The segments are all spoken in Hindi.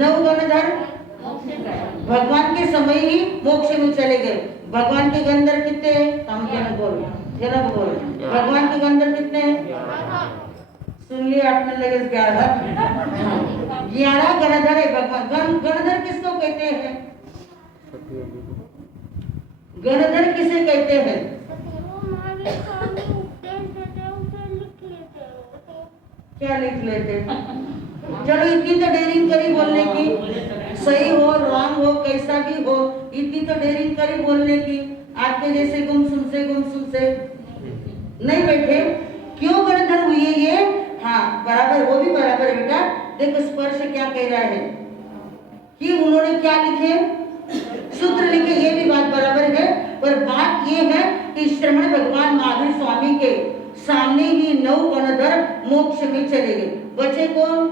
नवगणधर भगवान के समय ही मोक्ष में चले गए। भगवान के गंधर्व कितने हैं? हम बोलो, जरा बोलो, भगवान के गंधर्व कितने हैं? सुन लिया आपने, लगे 11 गणधर है भगवान। गणधर किसको कहते हैं? गणधर किसे कहते हैं? क्या लिख लेते? चलो इतनी तो डेयरिंग करी बोलने की, सही हो रॉन्ग हो कैसा भी हो, इतनी तो डेयरिंग करी बोलने की। आपके जैसे गुमसुम से नहीं बैठे। क्यों गणधर हुए ये? हाँ बराबर, वो भी बराबर है बेटा। देखो स्पर्श क्या कह रहा है कि उन्होंने क्या लिखे, सूत्र लिखे, ये भी बात बराबर है। पर बात ये है कि श्रमण भगवान महावीर स्वामी के सामने ही 9 गणधर मोक्ष में चले गए। बचे कौन?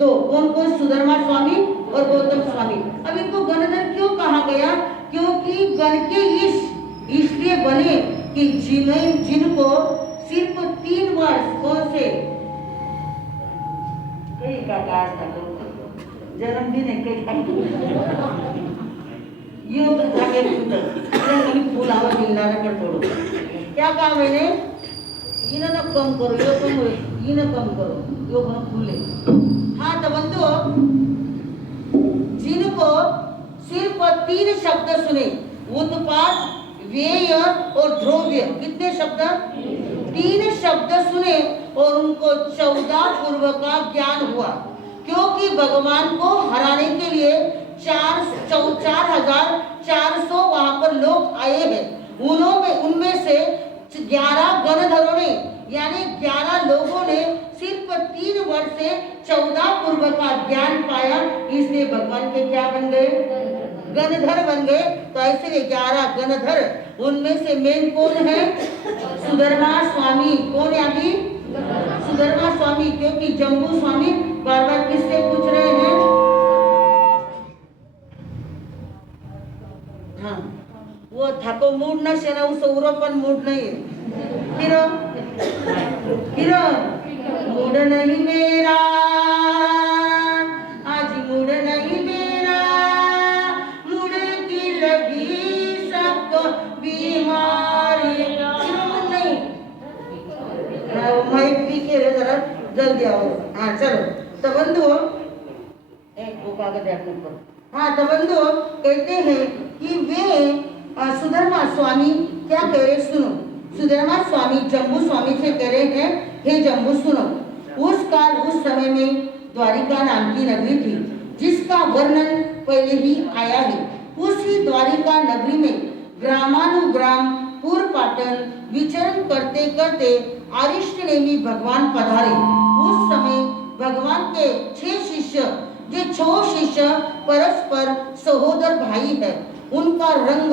2। कौन कौन? सुधर्मा स्वामी और गौतम स्वामी। अब इनको गणधर क्यों कहा गया? क्योंकि गण के इसलिए बने कि जिनको सिर्फ 3 वर्ष, कौन से कई का जन्मदिन है कई ये धागे फूलावा मिलना कर छोड़ो। क्या कहा मैंने? इन कम करो, यो कम, इन कम करो, यो फूले। हाँ तो बंधु, जिनको सिर्फ 3 शब्द सुने, उत्पाद, व्यय और द्रव्य, कितने शब्द? 3 शब्द सुने और उनको 14 पूर्व का ज्ञान हुआ। क्योंकि भगवान को हराने के लिए 4,400 वहां पर लोग आए हैं। उनमें से 11 गणधरों ने, यानी 11 लोगों ने सिर्फ 3 वर्ष से 14 पूर्व का ज्ञान पाया, इसलिए भगवान के क्या बन गए? गणधर बन गए। तो ऐसे 11 गणधर, उनमें से मेन कौन है? सुधर्मा स्वामी। कौन है अभी? सुधर्मा स्वामी। क्योंकि जम्बू स्वामी बार बार किससे पूछ रहे हैं? हाँ वो थको मूड न से ना, उस उरोपन मूड नहीं है। हिरो मूड नहीं मेरा, आज मूड नहीं मेरा, मूड की लगी सबको बीमारी। मूड नहीं, माइक पी के रे जरा जल्दी आओ। हाँ चलो तो बंधु, एक वो कागज ऐड करो। हाँ तो बंधु कहते हैं कि वे सुधर्मा स्वामी क्या कह रहे, सुनो। सुधर्मा स्वामी जम्बू स्वामी से कह रहे हैं, हे जम्बू सुनो, उस काल उस समय में द्वारिका नाम की नगरी थी, जिसका वर्णन पहले ही आया है। उसी द्वारिका नगरी में ग्रामानुग्राम पूर्व पाटन विचरण करते करते अरिष्ट नेमी भगवान पधारे। उस समय भगवान के 6 शिष्य, जो 6 शिष्य परस्पर सहोदर भाई है, उनका रंग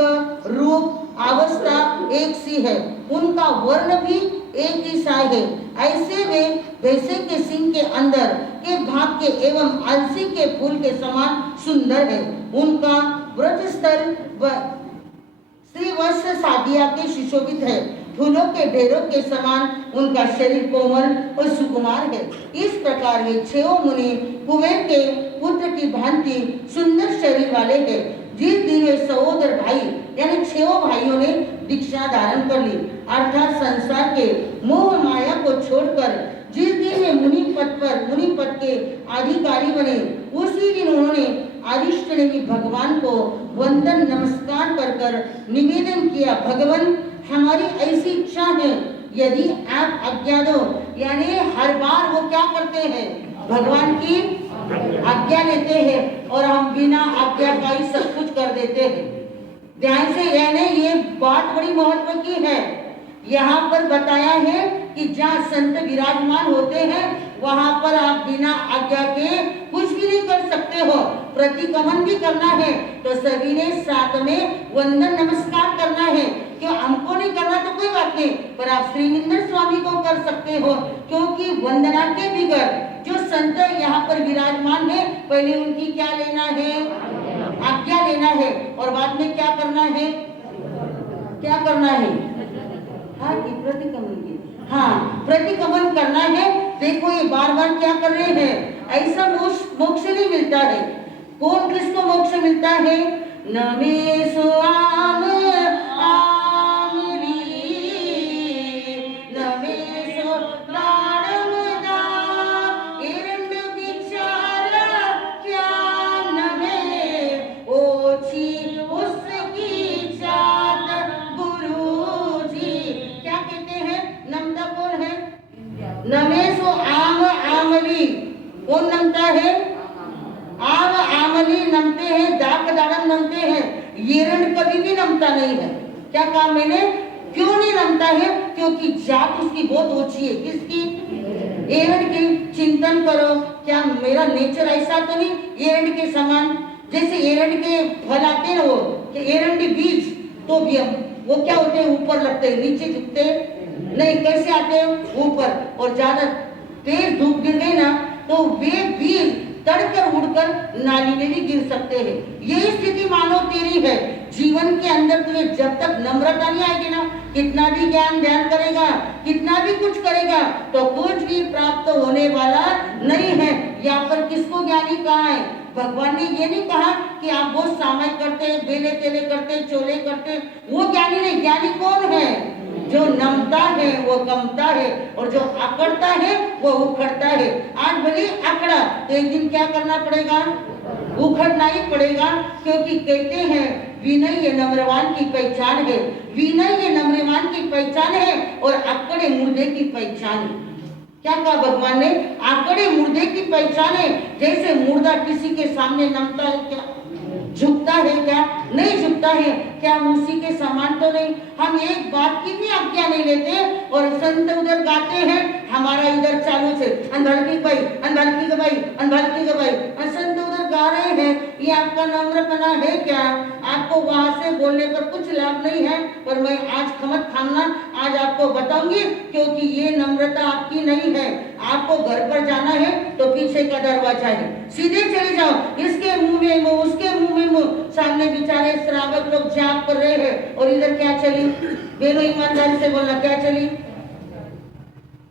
रूप अवस्था एक सी है, उनका वर्ण भी एक ही सा है। ऐसे वे वैसे के सिंह के अंदर के भाग के एवं अलसी के फूल के समान सुंदर है। उनका व्रजस्थल श्रीवत्स सादिया के सुशोभित है। फूलों के ढेरों के समान उनका शरीर कोमल और सुकुमार है। इस प्रकार वे 6 मुनि कुबेर के पुत्र की भांति सुंदर शरीर वाले हैं। जिस दिन वे सहोदर भाई यानी 6 भाइयों ने दीक्षा धारण कर ली, अर्थात संसार के मोह माया को छोड़कर जिस दिन वे मुनि पद के अधिकारी बने, उसी दिन उन्होंने अरिष्ट नेमी भगवान को वंदन नमस्कार कर निवेदन किया, भगवान हमारी ऐसी इच्छा है, यदि आप आज्ञा दो। यानी हर बार वो क्या करते हैं? भगवान की आज्ञा लेते हैं और हम बिना आज्ञा का ही सब कुछ कर देते हैं। ध्यान से, यानी ये बात बड़ी महत्व की है। यहाँ पर बताया है कि जहाँ संत विराजमान होते हैं वहां पर आप बिना आज्ञा के कुछ भी नहीं कर सकते हो। प्रतिक्रमण भी करना है तो सभी ने साथ में वंदन नमस्कार करना है। क्यों हमको नहीं करना तो कोई बात नहीं, पर आप श्रीमिंदर स्वामी को कर सकते हो, क्योंकि वंदना के बिगड़ जो संत यहाँ पर विराजमान है, पहले उनकी क्या लेना है? आज्ञा लेना है, और बाद में क्या करना है? क्या करना है? हाँ प्रतिक्रमण की, हाँ प्रतिक्रमण करना है। देखो ये बार बार क्या कर रहे हैं? ऐसा मोक्ष नहीं मिलता है। कौन किसको मोक्ष मिलता है? नमेषु आम आमरी, नमेषु दानमदा, एरंड बिचारा क्या नमे, ओछी उसकी जात गुरुजी। क्या कहते हैं? नमता कौन है? नमेषु आम आमली। कौन नमता है? आम आमली नमते हैं, दाक दाड़म नमते हैं। येरण कभी भी नमता नहीं है। क्या कहा मैंने? क्यों नहीं नमता है? क्योंकि जात उसकी बहुत ऊंची है। किसकी? एरंड की। चिंतन करो, क्या मेरा नेचर ऐसा तो नहीं एरंड के समान? जैसे एरंड के फल आते हैं ना, वो एरंडी बीज, तो भी हम वो क्या होते हैं? ऊपर लगते हैं, नीचे झुकते नहीं। कैसे आते हैं? ऊपर। और ज्यादा तेज धूप गिर गई ना तो वे बीज तड़कर उड़कर नाली में भी गिर सकते हैं। यही स्थिति मानो तेरी है। जीवन के अंदर तुम्हें जब तक नम्रता नहीं आएगी ना, कितना भी ज्ञान ध्यान करेगा, कितना भी कुछ करेगा, तो कुछ भी प्राप्त होने वाला नहीं है। यहाँ पर किसको ज्ञानी कहा है? भगवान ने ये नहीं कहा कि आप बहुत सामायिक करते, बेले तेले करते, चोले करते, वो ज्ञानी नहीं। ज्ञानी कौन है? जो नमता है वो कमता है, और जो अकड़ता है वो उखड़ता है। आज भले अकड़ा तो एक दिन क्या करना पड़ेगा? उखड़ना ही पड़ेगा। क्योंकि कहते हैं विनय ये नम्रवान की पहचान है। विनय ये नम्रवान की पहचान है और अकड़े मुर्दे की पहचान है। क्या कहा भगवान ने? आकड़े मुर्दे की पहचान है। जैसे मुर्दा किसी के सामने नमता है क्या? झुकता है क्या? नहीं झुकता है। क्या हम उसी के समान तो नहीं? हम एक बात की भी आज्ञा नहीं लेते और संत उधर गाते हैं, हमारा इधर चालू से अनभलकी भाई, अनभलकी भाई, अनभलकी भाई, संत उधर गा रहे हैं। ये आपका नम्रपना है क्या? आपको वहां से बोलने पर कुछ लाभ नहीं है, पर मैं आज खमत खाना आज आपको बताऊंगी, क्योंकि ये नम्रता आपकी नहीं है। आपको घर पर जाना है तो पीछे का दरवाजा है, सीधे चले जाओ। इसके मुंह में मुंह, उसके मुंह में मुंह, सामने बेचारे श्रावक लोग जाप कर रहे हैं और इधर क्या चली? बेनो ईमानदारी से बोलना, क्या चली?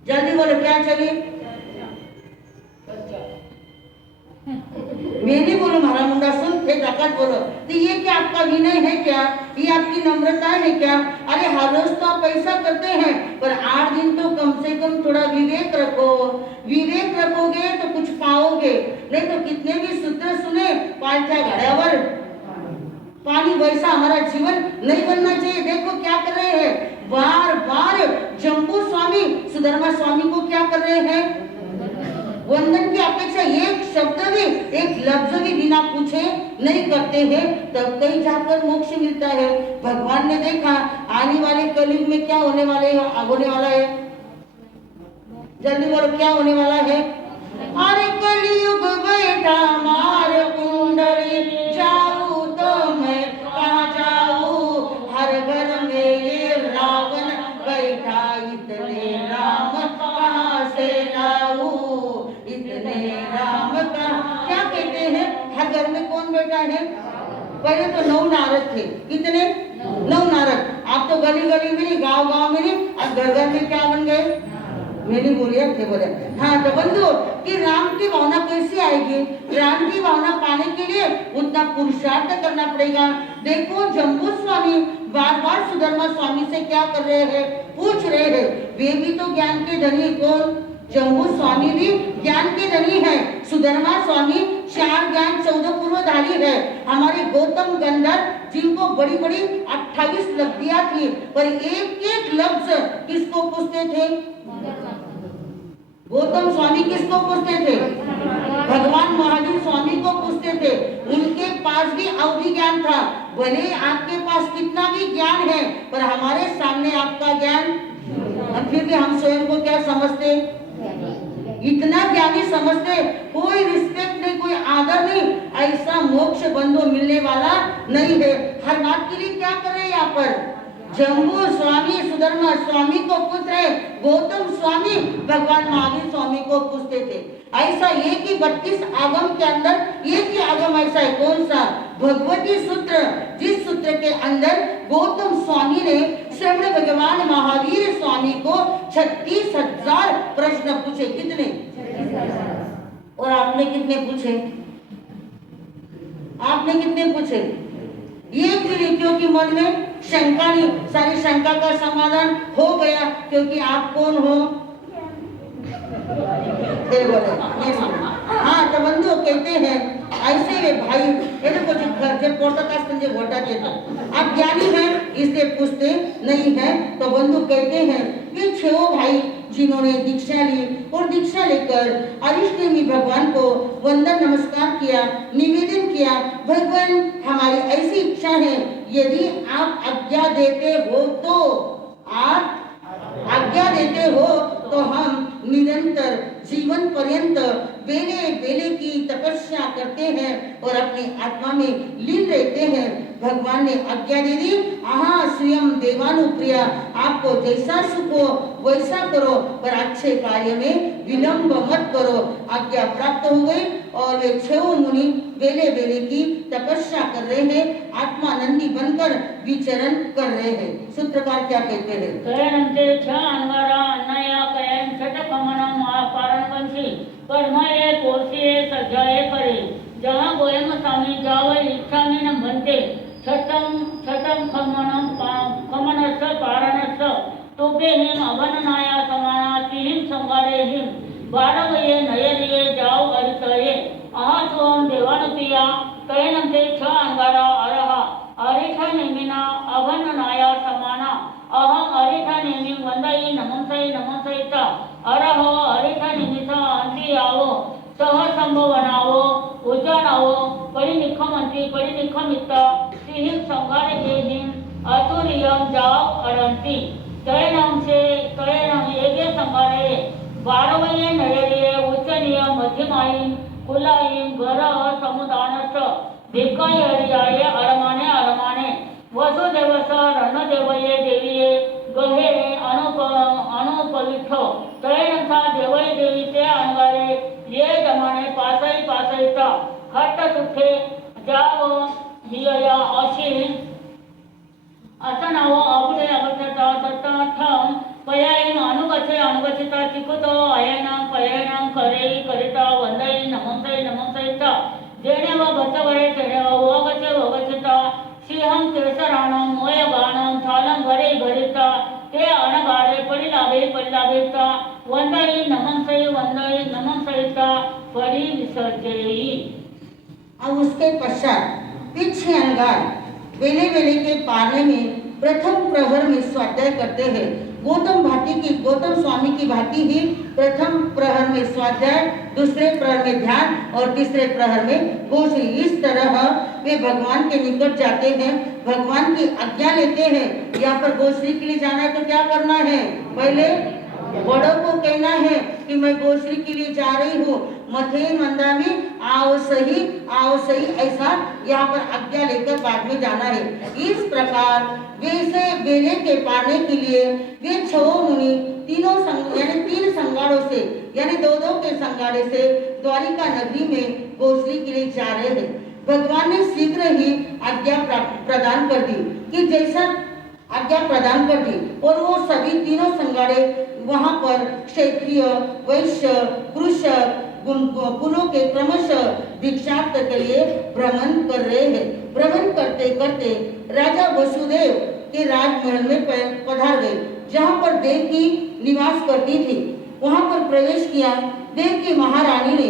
जल्दी बोलो, क्या चली? मैं नहीं बोलूं, हमारा मुंडा सुन थे ताकत बोलो। तो ये क्या आपका विनय है क्या? ये आपकी नम्रता है क्या? अरे हर रोज तो आप ऐसा करते हैं, पर 8 दिन तो कम से कम थोड़ा विवेक रखो। विवेक रखोगे तो कुछ पाओगे, नहीं तो कितने भी सूत्र सुने पालथा घड़ावर पानी, वैसा हमारा जीवन नहीं बनना चाहिए। देखो क्या कर रहे हैं, बार बार जम्बू स्वामी सुधर्मा स्वामी को क्या कर रहे हैं? वंदन की अपेक्षा एक शब्द भी, एक लफ्ज भी बिना पूछे नहीं करते हैं, तब कहीं जाकर मोक्ष मिलता है। भगवान ने देखा आने वाले कलयुग में क्या होने वाला है। जल्दी बोलो, क्या होने वाला है? अरे कलयुग बैठा मार कुंडली, जाऊं तो मैं कहाँ जाऊं? हर घर में ये रावण बैठा, इतने राम कहाँ से लाऊं? इतने राम का क्या कहते हैं? हर घर में कौन बैठा है? पहले तो 9 नारद थे। कितने? 9 नारद। आप तो गली गली में नहीं, गांव गांव में नहीं, अब घर घर में क्या बन गए? मैंने बोलिया थे बोले। हाँ तो बंधु कि राम की भावना कैसे आएगी? राम की भावना पाने के लिए उतना पुरुषार्थ करना पड़ेगा। देखो जम्बू स्वामी बार बार सुधर्मा स्वामी से क्या कर रहे हैं? पूछ रहे हैं। वे भी तो ज्ञान के धनी। कौन? जम्बू स्वामी भी ज्ञान के धनी है। सुधर्मा स्वामी 4 ज्ञान 14 पूर्वधारी है। हमारे गौतम गंधर्व जिनको बड़ी बड़ी 28 लब्धियां थी, पर एक एक लफ्ज किसको पूछते थे? गौतम स्वामी किसको पूछते थे? भगवान महावीर स्वामी को पूछते थे। उनके पास भी अवधि ज्ञान था। भले आपके पास कितना भी ज्ञान है, पर हमारे सामने आपका ज्ञान, और फिर भी हम स्वयं को क्या समझते? इतना ज्ञानी समझते, कोई रिस्पेक्ट नहीं, कोई आदर नहीं। ऐसा मोक्ष बंधु मिलने वाला नहीं है। हर बात के लिए क्या कर रहे हैं यहाँ पर? जम्बू स्वामी सुधर्मा स्वामी को पूछ रहे, गौतम स्वामी भगवान महावीर स्वामी को पूछते थे। ऐसा एक ही 32 आगम के अंदर एक ही आगम ऐसा है। कौन सा? भगवती सूत्र। जिस सूत्र के अंदर गौतम स्वामी ने स्वयं भगवान महावीर स्वामी को 36,000 प्रश्न पूछे। कितने? और आपने कितने पूछे? आपने कितने पूछे? ये क्यों? क्योंकि मन में शंका नहीं, सारी शंका का समाधान हो गया। क्योंकि आप कौन हो? फिर बोले हाँ, तो बंधु कहते हैं ऐसे वे भाई ये तो कुछ घर जब पोटा का संजय घोटा देता, आप ज्ञानी हैं इसलिए पूछते नहीं है। तो बंधु कहते हैं ये छह भाई जिन्होंने दीक्षा ली और दीक्षा लेकर अरिष्टनेमी भगवान को वंदन नमस्कार किया, निवेदन किया, भगवान हमारी ऐसी इच्छा है, यदि आप आज्ञा देते हो तो, आप आज्ञा देते हो तो हम निरंतर जीवन पर्यंत बेले बेले की तपस्या करते हैं और अपनी आत्मा में लीन रहते हैं। भगवान ने आज्ञा दे दी, आहा स्वयं देवानुप्रिया, आपको जैसा सुख हो वैसा करो, पर अच्छे कार्य में विलंब मत करो। आज्ञा प्राप्त हो गई और वे छह मुनि बेले बेले की तपस्या कर रहे हैं, आत्मानंदी बनकर विचरण कर रहे हैं। सूत्रकार क्या कहते हैं? कर्मये कोशिये सज्जाये करे, जहाँ गोयम स्वामी जावै इच्छा में न बनते। छठम खमनस्य पारणस्य तुभ्यहिम अवननाया समानातिहिम संगारेहिम, 12 वये नयरिये जाओ अरितये, अहा स्वं देवानुप्रिया, तैनं ते छ अंगारा अरहा, अरिठा नेमिना अवननाया समाना, अहं अरिठा नेमि वंदयि नमंसयिता, अरहो अरिठा निमिषा अंति आवो, सह संभवनावो, उज्जनावो, परिनिखमिता, तिहिम संगारे गेहिम, अतुरियम जाओ अरंती, तैनम एगे संगारे, 12 वये नयरिये उच्चनीय मध्यमायिम, कुलायिम घर समुदानस्य, दिक्कय हरियाये अरमाने, वसुदेवस रणदेवये देवीये, गहे अनुपविठो, तैनसा देवय देवीचे अंगारे, ये जमाने पासईता, खट्ट तुठे जाव हियया अशी, असनाव अपुडे अगचता तत्थम, पयायिम अनुगचिता चिकुतो अयनम पयनम करिता वंदयि नमंसयिता, जेने व भक्तवरे तेने वगचिता, सिंहम केसराणम मोयगाणम थालम घरिता, ते अनगारे परिलाभेता, वंदयि नमंसयिता, परिविसर्जयि। अब उसके पश्चात पीछे अंगार बेले बेले के पारने में प्रथम प्रहर में स्वाध्याय करते हैं। गौतम स्वामी की भांति ही प्रथम प्रहर में स्वाध्याय, दूसरे प्रहर में ध्यान और तीसरे प्रहर में गोश्री। इस तरह वे भगवान के निकट जाते हैं, भगवान की आज्ञा लेते हैं। यहाँ पर गोश्री के लिए जाना है तो क्या करना है? पहले बड़ों को कहना है कि मैं गोश्री के लिए जा रही हूँ, मथेन मंदा में आओ सही, ऐसा यहाँ पर आज्ञा लेकर बाद में जाना है। इस प्रकार वैसे बेले के पाने के लिए वे छह मुनि यानी 3 संगाड़ों से, यानी 2-2 के संगाड़े से द्वारिका नगरी में गोश्री के लिए जा रहे हैं। भगवान ने शीघ्र ही आज्ञा प्रदान कर दी कि जैसा आज्ञा प्रदान कर दी, और वो सभी 3 संगाड़े वहां पर क्षत्रिय, वैश्य, कृषक कुलों के क्रमशः भिक्षार्थ के लिए भ्रमण कर रहे हैं। भ्रमण करते करते राजा वसुदेव के राजमहल में पधार गए, जहाँ पर देव की निवास करती थी। वहां पर प्रवेश किया। देव की महारानी ने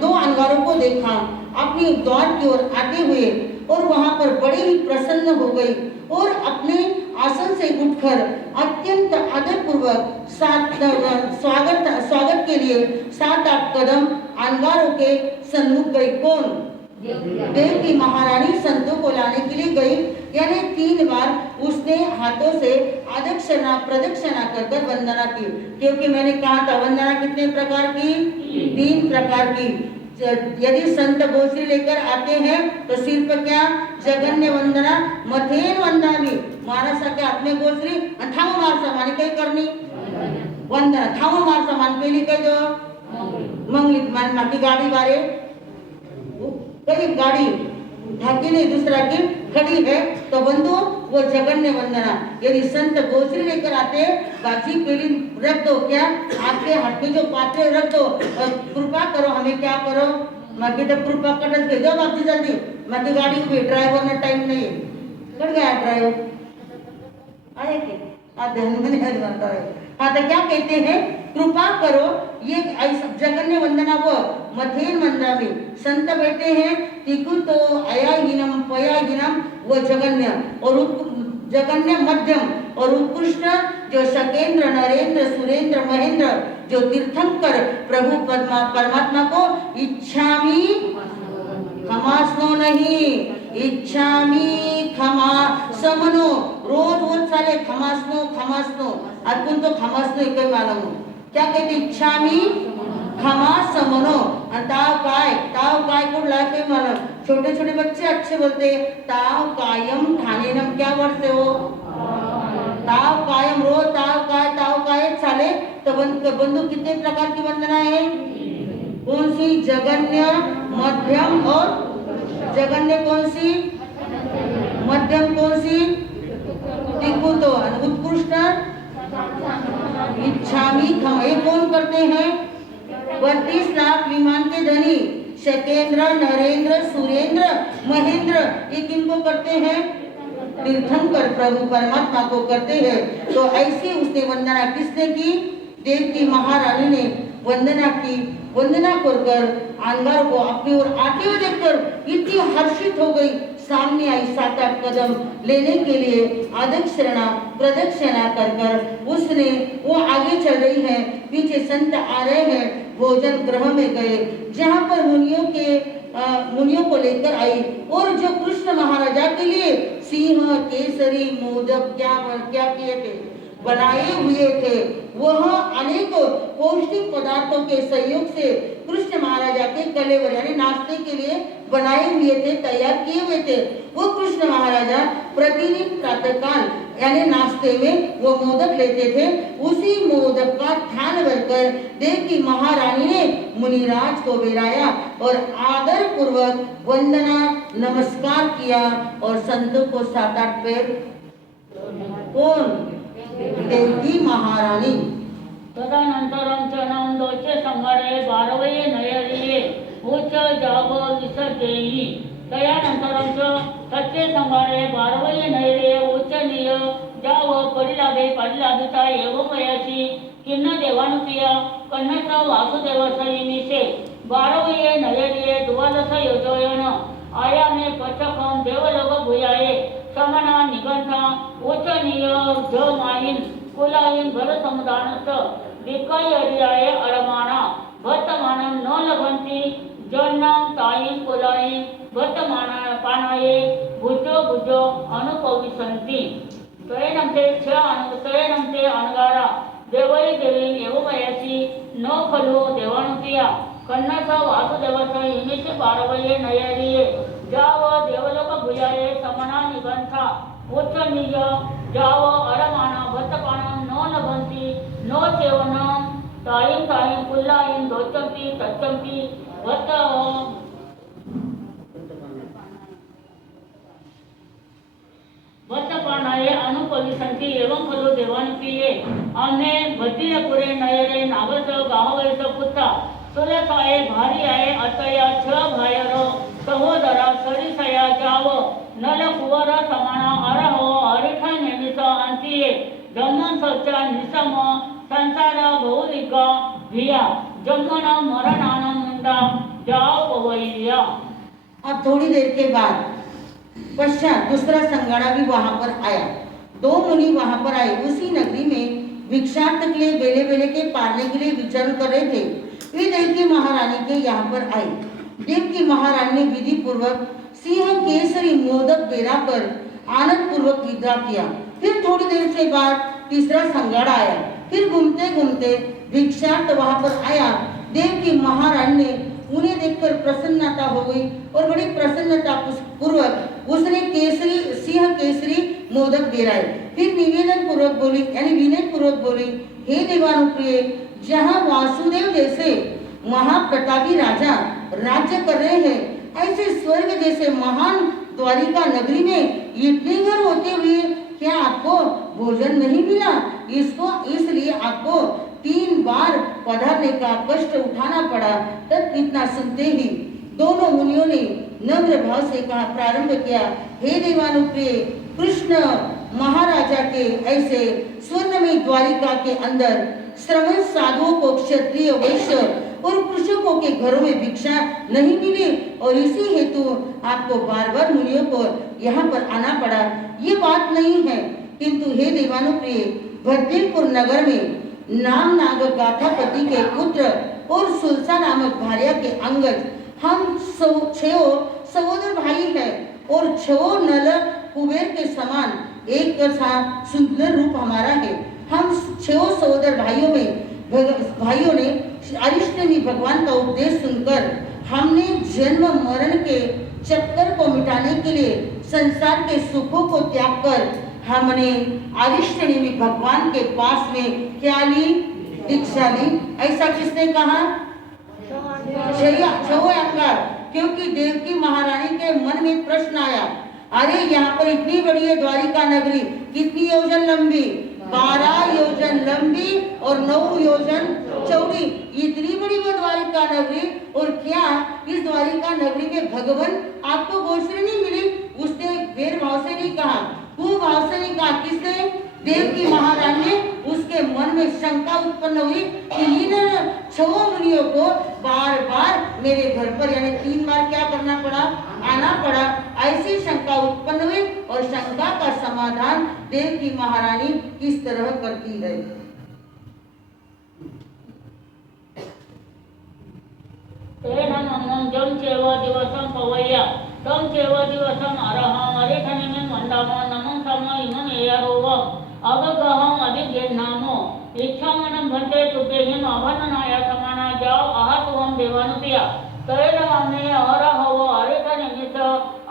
2 अंगारों को देखा अपने द्वार की ओर आते हुए, और वहां पर बड़ी ही प्रसन्न हो गई और अपने आसन से उठकर अत्यंत आदरपूर्वक स्वागत के लिए 7-8 कदम अंगारों के सन्मुख गई। कौन? देव की महारानी संतों को लाने के लिए गई, यानी 3 बार उसने हाथों से प्रदक्षिणा कर वंदना की। क्योंकि मैंने कहा था वंदना कितने प्रकार की? 3 प्रकार की। यदि संत गोश्री लेकर आते हैं तो सिर पर क्या? जगन्य वंदना, मथेन वंदामी, महाराज के हाथ में गोश्री, थामो मार समान कई करनी वंदना, थामो मार समान पहली कई दो मंगलित मान माटी गाड़ी बारे कई गाड़ी ढाकी नहीं दूसरा की खड़ी है। तो बंधु वो जगन्य वंदना। यदि संत गोचरी लेकर आते, बाजी पेली रख दो, क्या आपके हाथ में जो पात्र रख दो, और कृपा करो हमें क्या करो, मैं तो कृपा कर भेजो बाकी जल्दी, मैं तो गाड़ी में ड्राइवर ना टाइम नहीं है, कर गया ड्राइवर आए के ध्यान में नहीं बनता है। हाँ तो क्या कहते हैं, कृपा करो, ये ऐसा जगन्य वंदना वो मध्यम वंदना में संत बैठे हैं, तिकु तो अयाहीनम पयाहीनम वो जगन्य, और जगन्य मध्यम और उत्कृष्ट जो सकेंद्र नरेंद्र सुरेंद्र महेंद्र जो तीर्थंकर प्रभु परमात्मा को इच्छामी खमासनो नहीं, इच्छामी खमा समनो, रोज रोज साले खमासनो खमासनो, अपन तो खमासनो एक ही मालूम, क्या कहते इच्छामी खमा समनो, ताव काय को लाके मालूम, छोटे छोटे बच्चे अच्छे बोलते ताव कायम ठानेनम, क्या वर्ड से वो ताव कायम, रोज ताव काय साले। तो बंधु कितने प्रकार की वंदना है, कौन सी, जगन्य मध्यम और जगन्य कौन सी, मध्यम कौन सी, तिकुतो उत्कृष्ट इच्छामी खमा, ये कौन करते हैं, 32 लाख विमान के धनी शकेंद्र नरेंद्र सुरेंद्र महेंद्र, ये किनको करते हैं, तीर्थंकर प्रभु परमात्मा को करते हैं। तो ऐसी उसने वंदना किसने की, देव की महारानी ने वंदना की। वंदना कर अंगार को अपनी ओर आते हुए देखकर इतनी हर्षित हो गई, सामने आई 7-8 कदम लेने के लिए प्रदक्षिणा कर उसने वो आगे चल रही है, पीछे संत आ रहे हैं, भोजन गृह में गए जहाँ पर मुनियों को लेकर आई, और जो कृष्ण महाराजा के लिए सिंह केसरी मोदक क्या किए थे, बनाए हुए थे, वह अनेक पौष्टिक पदार्थों के सहयोग से कृष्ण महाराजा के कलेवर यानी नाश्ते के लिए बनाए हुए थे, तैयार किए हुए थे। वो कृष्ण महाराजा प्रतिदिन प्रातःकाल यानी नाश्ते में वो मोदक लेते थे, उसी मोदक का ध्यान भरकर देव की महारानी ने मुनिराज को बिराया और आदर पूर्वक वंदना नमस्कार किया, और संतों को 7-8 पैर, कौन, देवी महाराणी। तदनंतरम चनम दोचे संगडे 12 नयरिये उच्च जाव विसर्जयी, तयानंतरम तच्चे संगडे 12 नयरिये उच्च निय जाव पडिलाभिता एवं वयाची किन्न देवानुप्रिया कन्नस वासुदेवस निशे 12 नयरिये 12 योजयन आयामे पचकम देवलोक भुयाये समना निगंथा उच्चनीय ज माइन कुलाइन भर समुदानस्त दिक्कयरियाय अरमाना वर्तमानं न लभन्ति जन्नं ताइन कुलाइन वर्तमाना पानाये भुजो अनुपविशन्ति तयनंते अनगारा देवई देवी एवमयसी न खलु देवानुप्रिया कन्नस वासुदेवस इनिशे 12 नयरिये जाव देवलोक भुयाये समना निगंथा उच्चनीय जाव अरमाना भत्तपानं न लभन्ति नो चेवनं तायिं कुल्लायिं दोचंपि तच्चंपि वत्तपानाये अनुपविशन्ति एवं खलु देवानुप्रिये आम्हे बद्दिरपुरे नयरे नागस गाहवैस पुत्ता सुलसाये भारी आये अतया 6 भायरो सहोदरा सरिसया जाव नल कुवर समाना अरहो हरिठ नेमिस अंतिये जम्मन सच्चा निसम संसार बहुलिका भिया जम्मन मरणान मुंडा जाओ पवैया। अब थोड़ी देर के बाद पश्चात दूसरा संगाड़ा भी वहां पर आया, 2 मुनि वहां पर आए, उसी नगरी में भिक्षार्थ के लिए बेले के पारने के लिए विचरण कर रहे थे। वे देव की महारानी के यहाँ पर आए। देव की महारानी ने विधि पूर्वक सिंह केसरी मोदक बेरा कर आनंद पूर्वक विदा किया। फिर थोड़ी देर से बाद तीसरा संगाड़ा आया, फिर घूमते घूमते भिक्षार्थ वहां पर आया। देव की महारानी ने उन्हें देखकर प्रसन्नता हो गई और बड़ी प्रसन्नता पूर्वक उसने सिंह केसरी मोदक बेराए। फिर निवेदन पूर्वक बोली यानी विनय पूर्वक बोली, हे देवानुप्रिय, जहाँ वासुदेव जैसे महाप्रतापी राजा राज्य कर रहे हैं, ऐसे स्वर्ग जैसे महान द्वारिका नगरी में इतने घर होते हुए क्या आपको भोजन नहीं मिला? इसलिए आपको 3 बार पधारने का कष्ट उठाना पड़ा। तब इतना सुनते ही दोनों मुनियों ने नम्र भाव से कहा, प्रारंभ किया, हे देवानुप्रिय, कृष्ण महाराजा के ऐसे स्वर्णमय द्वारिका के अंदर श्रमण साधुओं को क्षत्रिय, वैश्य और कृषकों के घरों में भिक्षा नहीं मिली और इसी हेतु आपको बार बार मुनियों को यहाँ पर आना पड़ा। ये बात नहीं है, किंतु हे देवानुप्रिय, भद्रिलपुर नगर में नाम नाग गाथापति के पुत्र और सुलसा नामक भार्या के अंगज हम 6 सहोदर भाई हैं और 6 नल कुबेर के समान एक सा सुंदर रूप हमारा है। हम 6 सहोदर भाइयों ने अरिष्टनेमि भगवान का उपदेश सुनकर हमने जन्म मरण के चक्कर को मिटाने के लिए संसार के सुखों को त्याग कर हमने अरिष्टनेमि भगवान के पास में क्या ली? दीक्षा ली। ऐसा किसने कहा? अंगार। क्योंकि देवकी महारानी के मन में प्रश्न आया, अरे यहाँ पर इतनी बड़ी है द्वारिका नगरी, कितनी योजन लंबी? 12 योजन लंबी और 9 योजन चौड़ी, इतनी बड़ी वो द्वारिका नगरी, और क्या इस द्वारिका नगरी में भगवान आपको गोचर नहीं मिली? उसने वेर भाव से नहीं कहा, तू भाव से नहीं कहा, किसने? देवकी महारानी ने। उसके मन में शंका उत्पन्न हुई कि इन 6 मुनियों को बार बार मेरे घर पर यानी 3 बार क्या करना पड़ा? आना पड़ा। ऐसी शंका उत्पन्न हुई और शंका का समाधान देवकी महारानी किस तरह करती है? जम चेव दिवसम पवैया तम चेव दिवसम अरहम अरिठनिमिं वंदामो नमं तम इमं एयरोवम अवगहम अधिज्ञानमो इच्छामनं भन्ते तुभ्यहिम अभननाय समाना जाओ आहत्वं देवानुप्रिया तैर हमने अरहव अरिठनिमित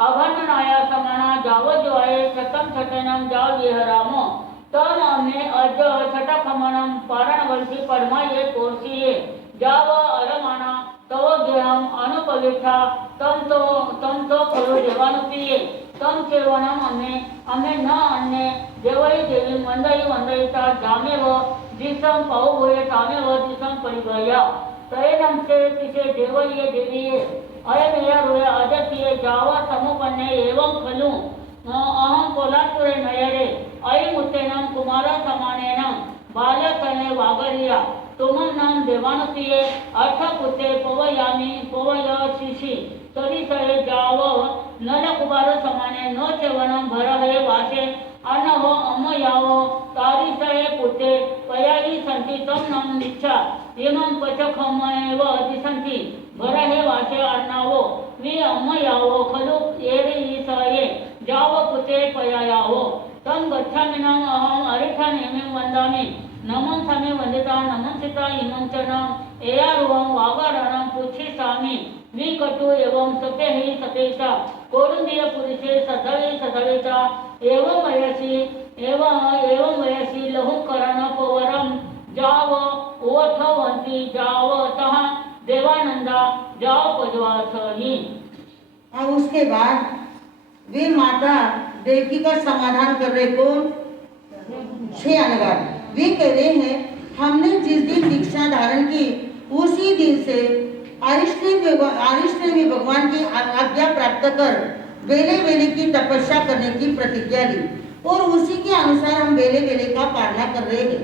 अभननाय समाना जाव जोए शतम छटनम जाव विहरामो तम हमने अज छटखमनम पारणवंशी परमा ये कोर्सिये जाव अरमाना तव गेहम अनुपवित्रा तम तो खलु देवानुप्रिये तम केवलम हमें न अन्य देवई देवी वंदयिता जामेव दिसम पहुभूये तामेव दिसम परिगया तैनम से तिसे देवये देवीये अयमेय रोय अजतीये जावा समुपन्ने एवं खलु अहम कोलापुरे नयरे अयि मुत्तेनम कुमार समानेनम बालकने वागरिया तुमं नाम देवानुप्रिये अर्थपुत्ते पवयशिषि तरिसये जाव नलकुमार समाने न चेवनं भरहे वासे अनहो अमयावो तारिसये पुत्ते पयायि सन्ति तं नम निच्छा इमं पचखमएव दिसन्ति भरहे वासे अन्नावो वि अमयावो खलु एरिसये जाव पुत्ते पयायावो तं गच्छामिनं अहं अरिठनेमिं वन्दामि नमं समे वंदिता नमं सीता इमं च नम एयारुवं वागारणं पुच्छिसामि विकटु एवं सत्य ही सतेचा कोरुंदीय पुरुषे सधवेचा एवं वयसी लहुकरण पवरम जाव ओठवंती जाव तह देवानंदा जाव पजवासही। अब उसके बाद वे माता देवकी का समाधान कर रहे कौन? 6 अनगार। वे कह रहे हैं, हमने जिस दिन दीक्षा धारण की उसी दिन से अरिष्टनेमि भगवान की आज्ञा प्राप्त कर बेले बेले की तपस्या करने की प्रतिज्ञा ली और उसी के अनुसार हम बेले बेले का पालना कर रहे हैं।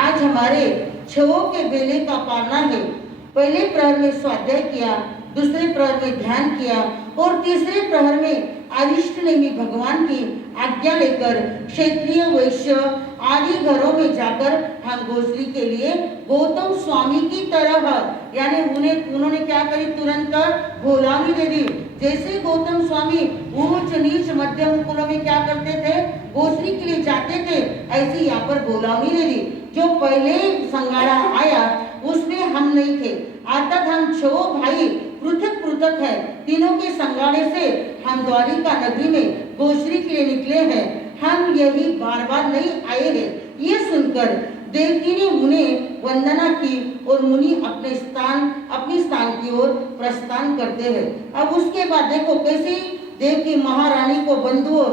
आज हमारे 6 के बेले का पालना है। पहले प्रहर में स्वाध्याय किया, दूसरे प्रहर में ध्यान किया और तीसरे प्रहर में अरिष्टनेमि भगवान की आज्ञा लेकर क्षेत्रीय, वैश्य आदि घरों में जाकर हम गोश्री के लिए गौतम स्वामी की तरह यानी उन्होंने क्या करी? तुरंत गुलामी दे दी। जैसे गौतम स्वामी ऊंच नीच मध्यम कुलों में क्या करते थे? गोश्री के लिए जाते थे, ऐसे यहाँ पर गुलामी दे दी। जो पहले संगाड़ा आया उसमें हम नहीं थे। अर्थात हम 6 भाई पृथक पृथक है। तीनों के संगाड़े से हम द्वारिका नगरी में गोश्री के लिए निकले हैं। हम यही बार बार नहीं आए हैं। ये सुनकर देवकी ने उन्हें वंदना की और मुनि अपने स्थान की ओर प्रस्थान करते हैं। अब उसके बाद देखो कैसे देवकी महारानी को बंधुओं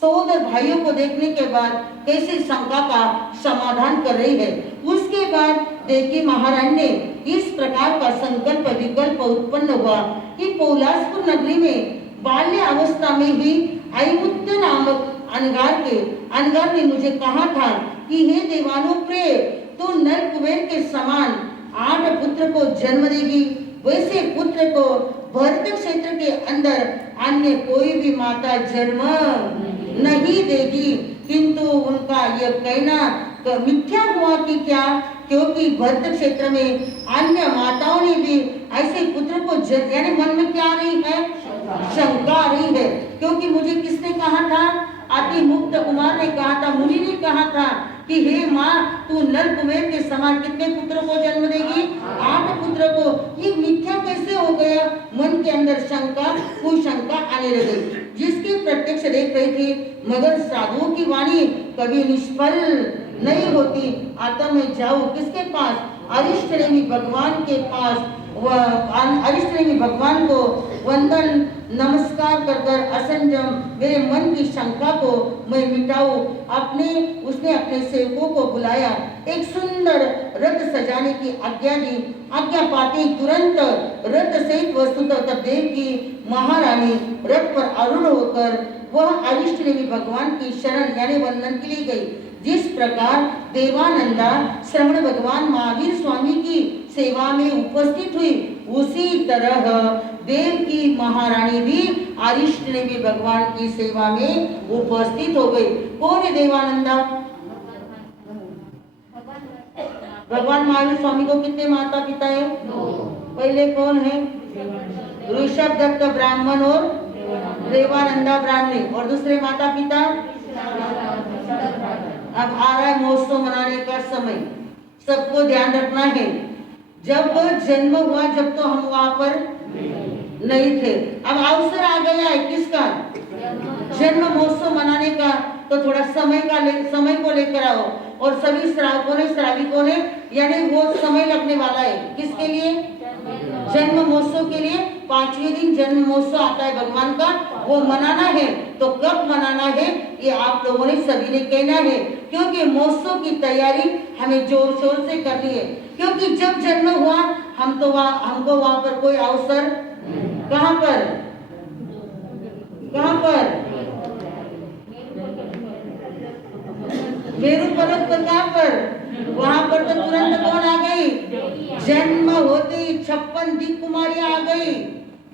सहोदर भाइयों को देखने के बाद कैसे शंका का समाधान कर रही है। उसके बाद देवकी महारानी ने इस प्रकार का संकल्प विकल्प उत्पन्न हुआ कि पौलासपुर नगरी में बाल्य अवस्था में ही आयुक्त नामक अनगार ने मुझे कहा था कि हे देवानुप्रिय, तो नल कुबेर के समान 8 पुत्र को जन्म देगी। वैसे पुत्र को भरत क्षेत्र के अंदर अन्य कोई भी माता जन्म नहीं देगी। किंतु उनका यह कहना मिथ्या हुआ कि क्या, क्योंकि भरत क्षेत्र में अन्य माताओं ने भी ऐसे पुत्र को यानी मन में क्या आ रही है, शंका आ रही है। क्योंकि मुझे किसने कहा था, अति मुक्त कुमार ने कहा था, मुनि ने कहा था कि हे माँ, तू नल कुबेर के समान कितने पुत्रों को जन्म देगी, 8 पुत्र को। ये मिथ्या कैसे हो गया? मन के अंदर शंका कुशंका आने लगी, जिसकी प्रत्यक्ष देख रही थी। मगर साधुओं की वाणी कभी निष्फल नहीं होती। आता मैं जाऊं किसके पास, अरिष्ट नेमी भगवान के पास। अरिष्ट नेमी भगवान को वंदन नमस्कार कर कर असंजम मेरे मन की शंका को मैं मिटाऊं। उसने अपने सेवकों को बुलाया, एक सुंदर रथ सजाने की आज्ञा दी। आज्ञा पाते ही तुरंत रथ सहित वस्तुतः तब देव की महारानी रथ पर आरूढ़ होकर वह अरिष्ट नेमी भगवान की शरण यानी वंदन के लिए गई। जिस प्रकार देवानंदा श्रवण भगवान महावीर स्वामी की सेवा में उपस्थित हुई, उसी तरह देव की महारानी भी अरिष्ट नेमी भगवान की सेवा में उपस्थित हो गई। कौन है देवानंदा? भगवान महावीर स्वामी को कितने माता पिता है? पहले कौन है? ऋषभ दत्त ब्राह्मण और देवानंदा ब्राह्मणी। और दूसरे माता पिता? अब आ रहा है महोत्सव मनाने का समय, सबको ध्यान रखना है। जब जन्म हुआ, जब तो हम वहां पर नहीं थे। अब अवसर आ गया है किसका? जन्म महोत्सव मनाने का। तो थोड़ा समय को लेकर आओ। और सभी श्राविकों ने यानी वो समय लगने वाला है किसके लिए? जन्म महोत्सव के लिए। 5वें दिन जन्म महोत्सव आता है भगवान का, वो मनाना है। तो कब मनाना है ये आप लोगों ने सभी ने कहना है, क्योंकि महोत्सव की तैयारी हमें जोर शोर से करनी है। क्योंकि जब जन्म हुआ हमको वहां पर कोई अवसर कहाँ पर मेरू पर्वत पर, कहाँ पर? वहां पर तो तुरंत कौन आ गई? जन्म होते ही 56 दिक कुमारियां आ गई,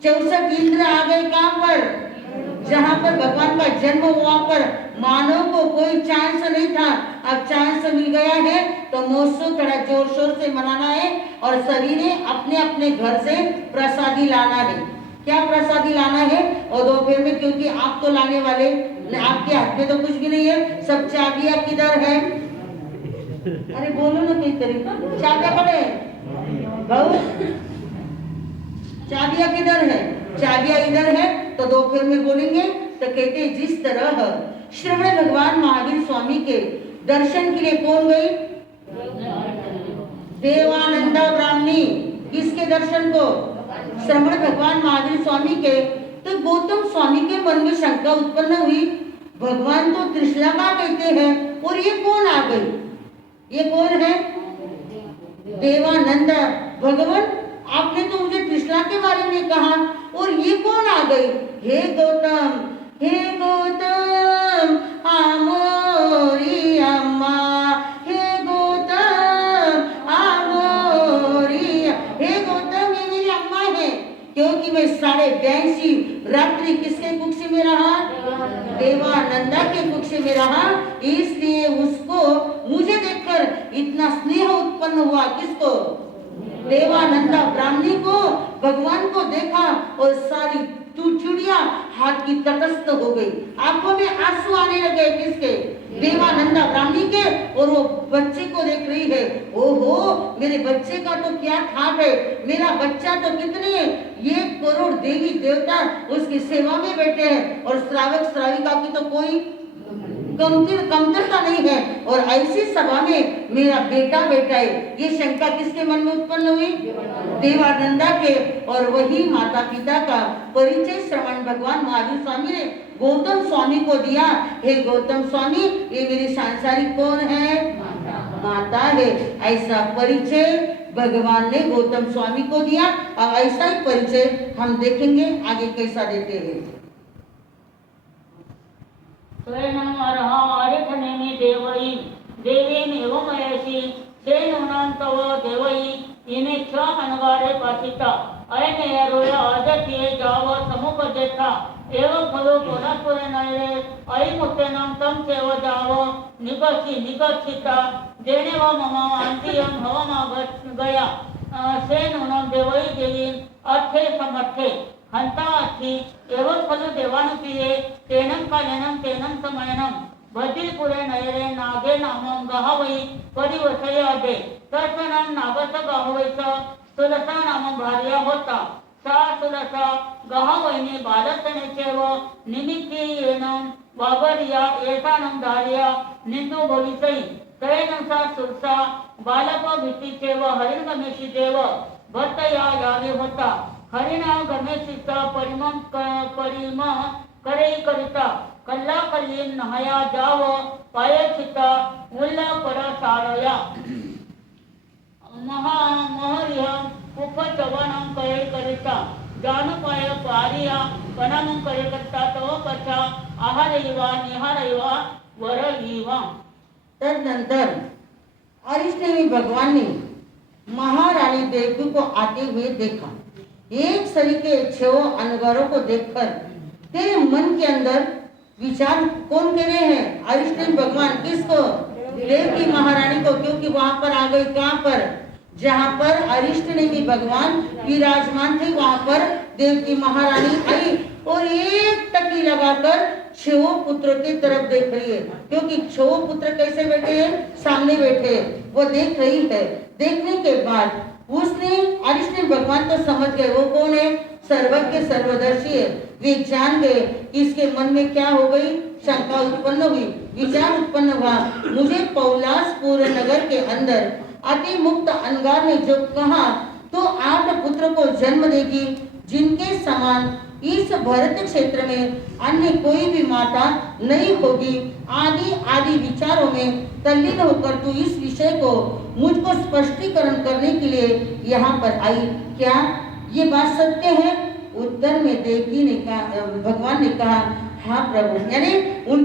64 इंद्र आ गए। कहाँ पर? जहाँ पर भगवान का जन्म हुआ पर मानव को कोई चांस नहीं था। अब चांस मिल गया है तो महोत्सव थोड़ा जोर शोर से मनाना है। और सभी ने अपने अपने घर से प्रसादी लाना है। क्या प्रसादी लाना है? और दोपहर में, क्योंकि आप तो लाने वाले, आपके हाथ में तो कुछ भी नहीं है। सब चाबियां किधर है? अरे बोलो ना कोई तरीका। चाबियां कहाँ है? चाबियां किधर है? चाबियां इधर है। तो दोपहर में बोलेंगे। तो कहते जिस तरह श्रवण भगवान महावीर स्वामी के दर्शन के लिए कौन गई? देवानंदा ब्राह्मणी। किसके दर्शन को? श्रवण भगवान महावीर स्वामी के। तो गौतम स्वामी के मन में शंका उत्पन्न हुई, भगवान तो त्रिशला कहते हैं और ये कौन आ गई? ये कौन है? देवानंदा। भगवान आपने तो मुझे त्रिशला के बारे में कहा और ये कौन आ गई? हे गौतम आमोरी अम्मा, हे गौतम आमोरी। हे गौतम ये मेरी अम्मा है, क्योंकि मैं 82.5 रात्रि किसके कुक्ष में रहा? देवानंदा के कुक्ष में रहा। इसलिए उसको मुझे देखकर इतना स्नेह उत्पन्न हुआ। किसको? देवानंदा ब्राह्मणी को। भगवान को देखा और सारी चिड़िया हाथ की तटस्थ हो गई। आंखों में आंसू आने लगे। किसके? देवानंदा ब्राह्मणी के। और वो बच्चे को देख रही है। ओहो, मेरे बच्चे का तो क्या ठाट है, मेरा बच्चा तो कितने 1 करोड़ देवी देवता उसकी सेवा में बैठे हैं और श्रावक श्राविका की तो कोई कमतरता नहीं है। और ऐसी सभा में मेरा बेटा बेटा है, ये शंका किसके मन में उत्पन्न हुई? देवानंदा के। और वही माता पिता का परिचय श्रवण भगवान महावीर स्वामी ने गौतम स्वामी को दिया। हे गौतम स्वामी, ये मेरी सांसारिक कौन है? माता है। ऐसा परिचय भगवान ने गौतम स्वामी को दिया और ऐसा ही परिचय हम देखेंगे आगे कैसा देते हैं। स्वयं अर्हणि देवई देवीम एवं मयसी सेनुनां तव देवई इमेक्षा अनगारे पाथिता अयने रोया अजतिये जाव समुपजेता एवं खलु पुनः नयरे अयि मुक्तेनं तम सेव जाव निगच्छिता जेने व मम अंतियं भवम गया सेनुनां देवई देवी अर्थे समर्थे हंता अच्छी एवं खलु देवानुप्रिये तेनं कालेनं तेनं समयनं बदिलपुरे नयरे नागे नामं गहावै परिवसयादे तर्पणं नागस गहावैच सुलसा नामं भार्या होता सा सुलसा गहावैने बालतनेचेव निमित्ती येनं वागर्या एतानं धार्या निंदू भविष्यै तैनं सा सुलसा बालक भीतीचेव हरिणगमेशी देव भर्तया यावे होता हरिणा गमेशीचा परिम करे करिता कल्ला कल्ली नहाया जाव पायचिता उल्ला पर सारया महरिया उपचवनं करे करिता जानु पाय पारिया कणं करे करता तो कथा आहारयवा निहारयवा वरयवा। तदनंतर अरिष्टनेमी भगवान ने महारानी देवकी को आते हुए देखा। एक सरी के 6 अनगारों को देखकर तेरे मन के अंदर विचार कौन कह रहे हैं? अरिष्टनेमी भगवान। किसको? देवकी महारानी को। क्योंकि वहां पर आ गई। कहां पर? जहां पर अरिष्टनेमी भगवान विराजमान थे वहां पर देवकी महारानी आई और एक टकी लगाकर 6 पुत्र की तरफ देख रही है। क्योंकि 6 पुत्र कैसे बैठे हैं? सामने बैठे हैं। वो देख रही है। देखने के बाद उसने अरिष्टनेमी भगवान तो समझ गए वो कौन है? सर्वज्ञ सर्वदर्शी है। वे जान गए इसके मन में क्या हो गई? शंका उत्पन्न हुई, विचार उत्पन्न हुआ। मुझे पौलासपुर नगर के अंदर अति मुक्त अनगार ने जो कहा तो 8 पुत्र को जन्म देगी जिनके समान इस भरत क्षेत्र में अन्य कोई भी माता नहीं होगी। आदि आदि विचारों में तल्लीन होकर तू इस विषय को मुझको स्पष्टीकरण करने के लिए यहाँ पर आई। क्या ये बात सत्य है? उत्तर में देवकी ने कहा, भगवान ने कहा हाँ प्रभु। यानी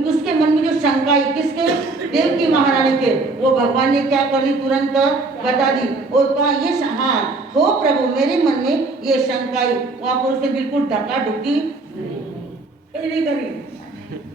उसके मन में जो शंका है किसके? देवकी महारानी के। वो भगवान ने क्या कर ली? तुरंत बता दी और कहा ये हाँ हो प्रभु, मेरे मन में ये शंका है। वहां पर उसे बिल्कुल ढका ढुकी नहीं करी,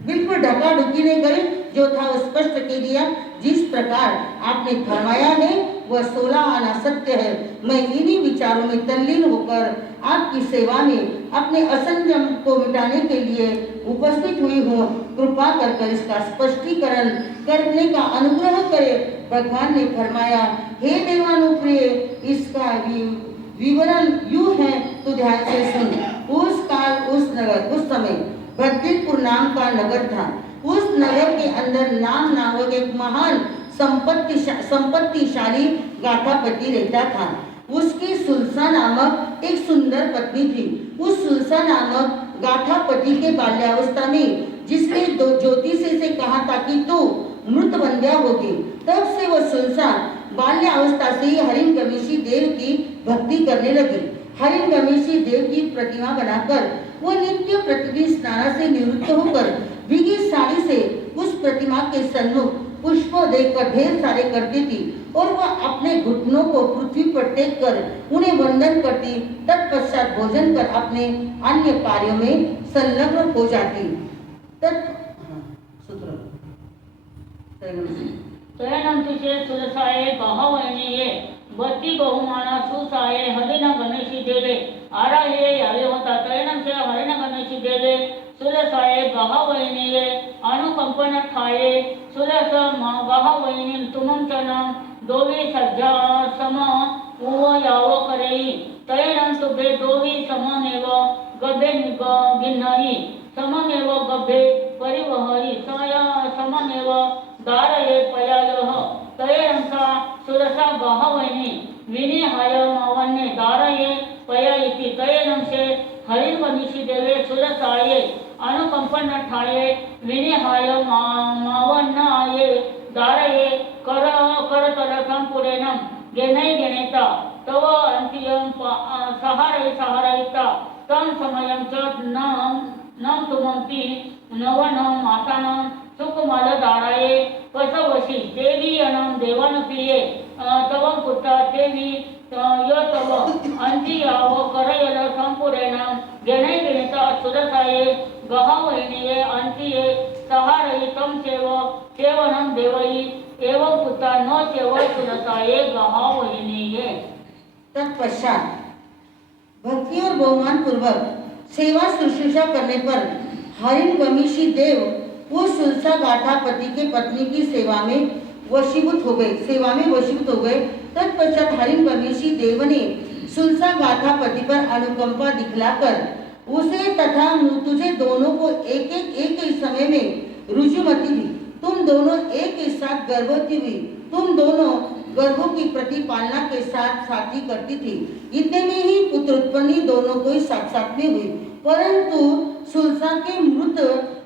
बिल्कुल ढका ढुकी नहीं करी। जो था वो स्पष्ट कह दिया। जिस प्रकार आपने फरमाया है वह 16 आना सत्य है। मैं इन्हीं विचारों में तल्लीन होकर आपकी सेवा में अपने असंयम को मिटाने के लिए उपस्थित हुई हूँ। कृपा कर इसका स्पष्टीकरण करने का अनुग्रह करे। भगवान ने फरमाया हे देवानुप्रिय, इसका विवरण यूं है तो ध्यान से सुन। उस काल उस नगर उस समय बद्रीपुर नाम का नगर था। उस नगर के अंदर नाम नामक एक महान संपत्तिशाली गाथापति रहता था। उसकी सुलसा नामक एक सुंदर पत्नी थी। उस सुलसा नामक गाथापति के बाल्यावस्था में जिसने दो ज्योतिषी से कहा था कि तू मृत बंध्या होगी, तब से वह सुलसा बाल्यावस्था से ही हरिण गमेशी देव की भक्ति करने लगी। हरिण गमेशी देव की प्रतिमा बनाकर वो नित्य प्रतिदिन स्नान से निवृत्त होकर भीगी साड़ी से उस प्रतिमा के सन्मुख पुष्प देकर ढेर सारे करती थी और वह अपने घुटनों को पृथ्वी पर टेक कर उन्हें वंदन करती। तत्पश्चात भोजन कर अपने अन्य कार्यों में संलग्न हो जाती। तैनंतिचे सुलसाये गहवैनिये बत्ती बहुमाना सुसाये हरिण गणेशी देवे आराहे यावे होता। तैनंते हरिण गणेशी देवे सुलसाये गहवैनिये अनुकंपन ठाये सुलस गहवैनिं तुमं चनं दोवी सज्जा सम उव याव करेई। तैनं तुभे दोवी सममेव गभे गिन्नई सममेव गभे परिवहरी सया सममेव दारये पयाय गहवैनि विनिहाय मावन्ने दारये पया इति तयेनंशे हरिर्वनिषि देवे सुरसाये अनुकंपनठाये विनिहाय मावन्नाये दारये कर करतरसं पुरेणं गेनै गेनेता तव अंतियं सहारयिता तं समयं च नम तुमंती नवनं मातानं सुकुमारदाराये पसवशी देवी अनं देवानप्रिये तव पुत्र देवी य तव अंतियाव करयल संपुरेणं गेनै गेनेता सुरसाये गहवैनिये अंतिये सहारयितं चेव केवलं देवयी एवं पुत्र न चेव सुरसाये गहवैनिये। तत्पश्चात भक्ति और बहुमान पूर्वक सेवा शुश्रूषा करने पर हरिणवमिषी देव वो सुलसा गाठापति के पत्नी की सेवा में वशीभूत हो गए। तत्पश्चात हरिणवमिषी देव ने सुलसा गाठापति पर अनुकंपा दिखलाकर उसे तथा तुझे दोनों को एक ही समय में रुजुमती दी। तुम दोनों एक ही साथ गर्भवती हुई। तुम दोनों गर्भों की प्रतिपालना के साथ साथी करती थी। इतने में ही पुत्र उत्पत्ति दोनों को साथ साथ में हुई। परंतु सुलसा के मृत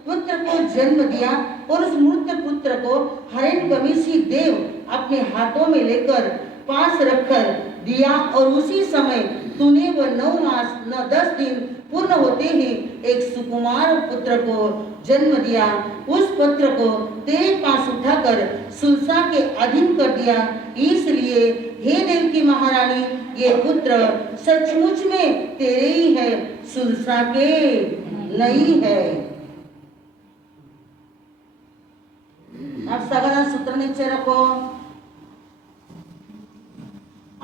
पुत्र को जन्म दिया और उस मृत पुत्र को हरिणवमिषी देव अपने हाथों में लेकर पास रखकर दिया और उसी समय तूने वह 9 मास 10 दिन पूर्ण होते ही एक सुकुमार पुत्र को जन्म दिया। उस पुत्र को तेरे पास उठाकर सुलसा के अधीन कर दिया। इसलिए हे देव की महारानी, ये पुत्र सचमुच में तेरे ही है, सुलसा के नहीं है। अब सगला सूत्र नीचे रखो।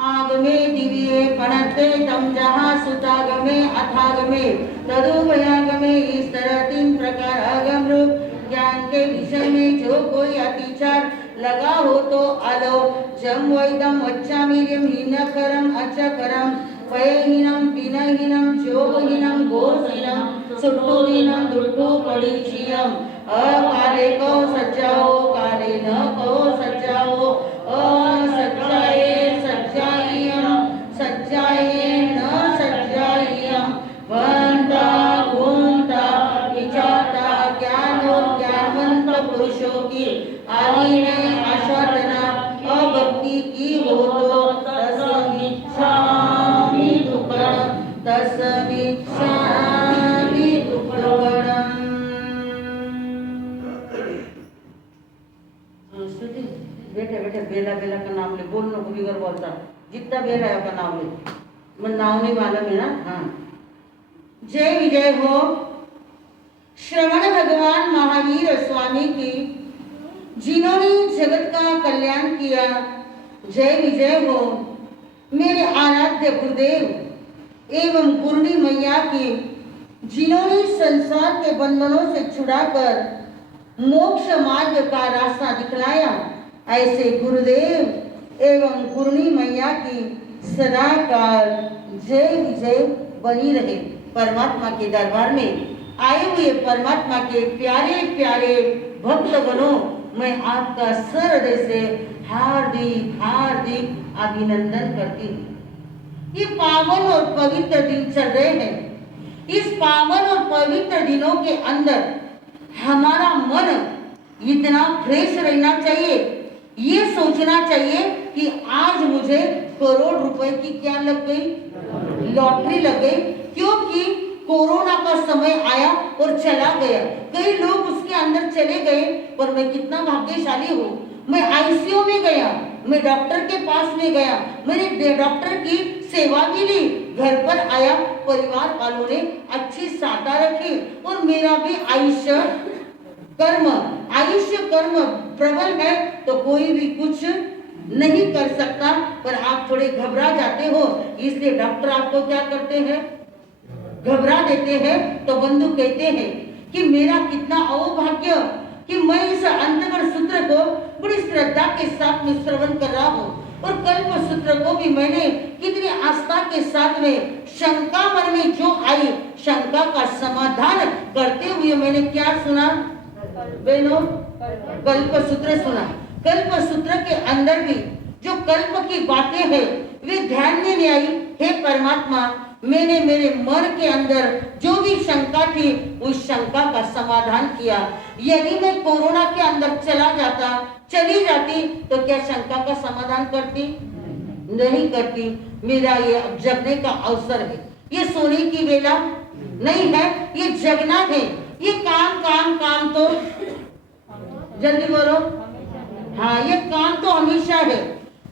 आगमे दिव्ये पणते तम जहाँ सुतागमे अथागमे तदुभयागमे इस तरह 3 प्रकार आगम रूप ज्ञान के विषय में जो कोई अतिचार लगा हो तो आलो। जम वैदम अच्छामीर्यम हीनकरम अच्छकरम पयहीनम विनहीनम जोगहीनम घोषहीनम सुट्टुहीनम दुट्टु पड़ीचियम अकाले को सच्चाओ काले न को सच्चाओ असच्चाए सच्चाए न सच्चाइयम वंता घूमता विचारता ज्ञान और ज्ञानवंत पुरुषों की आदि ने आस्वादना अभक्ति की हो तो तस्मिच्छामि दुक्कडम्। बेटे बेटे बेला बेला का नाम ले, बोल नको बिगर बोलता, जितना बेला है का नाम ले, मैं नाम नहीं मालूम है ना। हाँ, जय विजय हो श्रवण भगवान महावीर स्वामी की, जिन्होंने जगत का कल्याण किया। जय विजय हो मेरे आराध्य गुरुदेव एवं गुरुनी मैया की, जिन्होंने संसार के बंधनों से छुड़ाकर मोक्ष मार्ग का रास्ता दिखलाया। ऐसे गुरुदेव एवं गुरुनी मैया की सदा काल जय विजय बनी रहे। परमात्मा के दरबार में आए हुए परमात्मा के प्यारे प्यारे भक्तगणों, मैं आपका सहृदय से हार्दिक हार्दिक अभिनंदन करती हूँ। ये पावन और पवित्र दिन चल रहे हैं। इस पावन और पवित्र दिनों के अंदर हमारा मन इतना फ्रेश रहना चाहिए, ये सोचना चाहिए कि आज मुझे करोड़ रुपए की क्या लग गई, लॉटरी लग गई। क्योंकि कोरोना का समय आया और चला गया, कई लोग उसके अंदर चले गए, पर मैं कितना भाग्यशाली हूँ। मैं आईसीयू में गया, मैं डॉक्टर के पास में गया, मैंने डॉक्टर की सेवा भी ली, घर पर आया, परिवार वालों ने अच्छी सादा रखी और मेरा भी आयुष्य कर्म प्रबल है, तो कोई भी कुछ नहीं कर सकता। पर आप थोड़े घबरा जाते हो, इसलिए डॉक्टर आपको क्या करते हैं, घबरा देते हैं। तो बंधु कहते हैं कि मेरा कितना अहोभाग्य कि मैं इस अंतगण सूत्र को बड़ी श्रद्धा के साथ में श्रवण कर रहा हूँ, और कल्प सूत्र को भी मैंने कितनी आस्था के साथ में, शंका मन में जो आई, शंका का समाधान करते हुए मैंने क्या सुना बहनों, कल्प सूत्र सुना। कल्प सूत्र के अंदर भी जो कल्प की बातें हैं वे ध्यान में नहीं आई। हे परमात्मा, मैंने मेरे मन के अंदर जो भी शंका थी उस शंका का समाधान किया। यदि मैं कोरोना के अंदर चली जाती तो क्या शंका का समाधान करती? नहीं करती। मेरा ये जगने का अवसर है, ये सोने की वेला नहीं है, ये जगना है। ये काम काम काम तो जल्दी बोलो, हाँ, ये काम तो हमेशा है,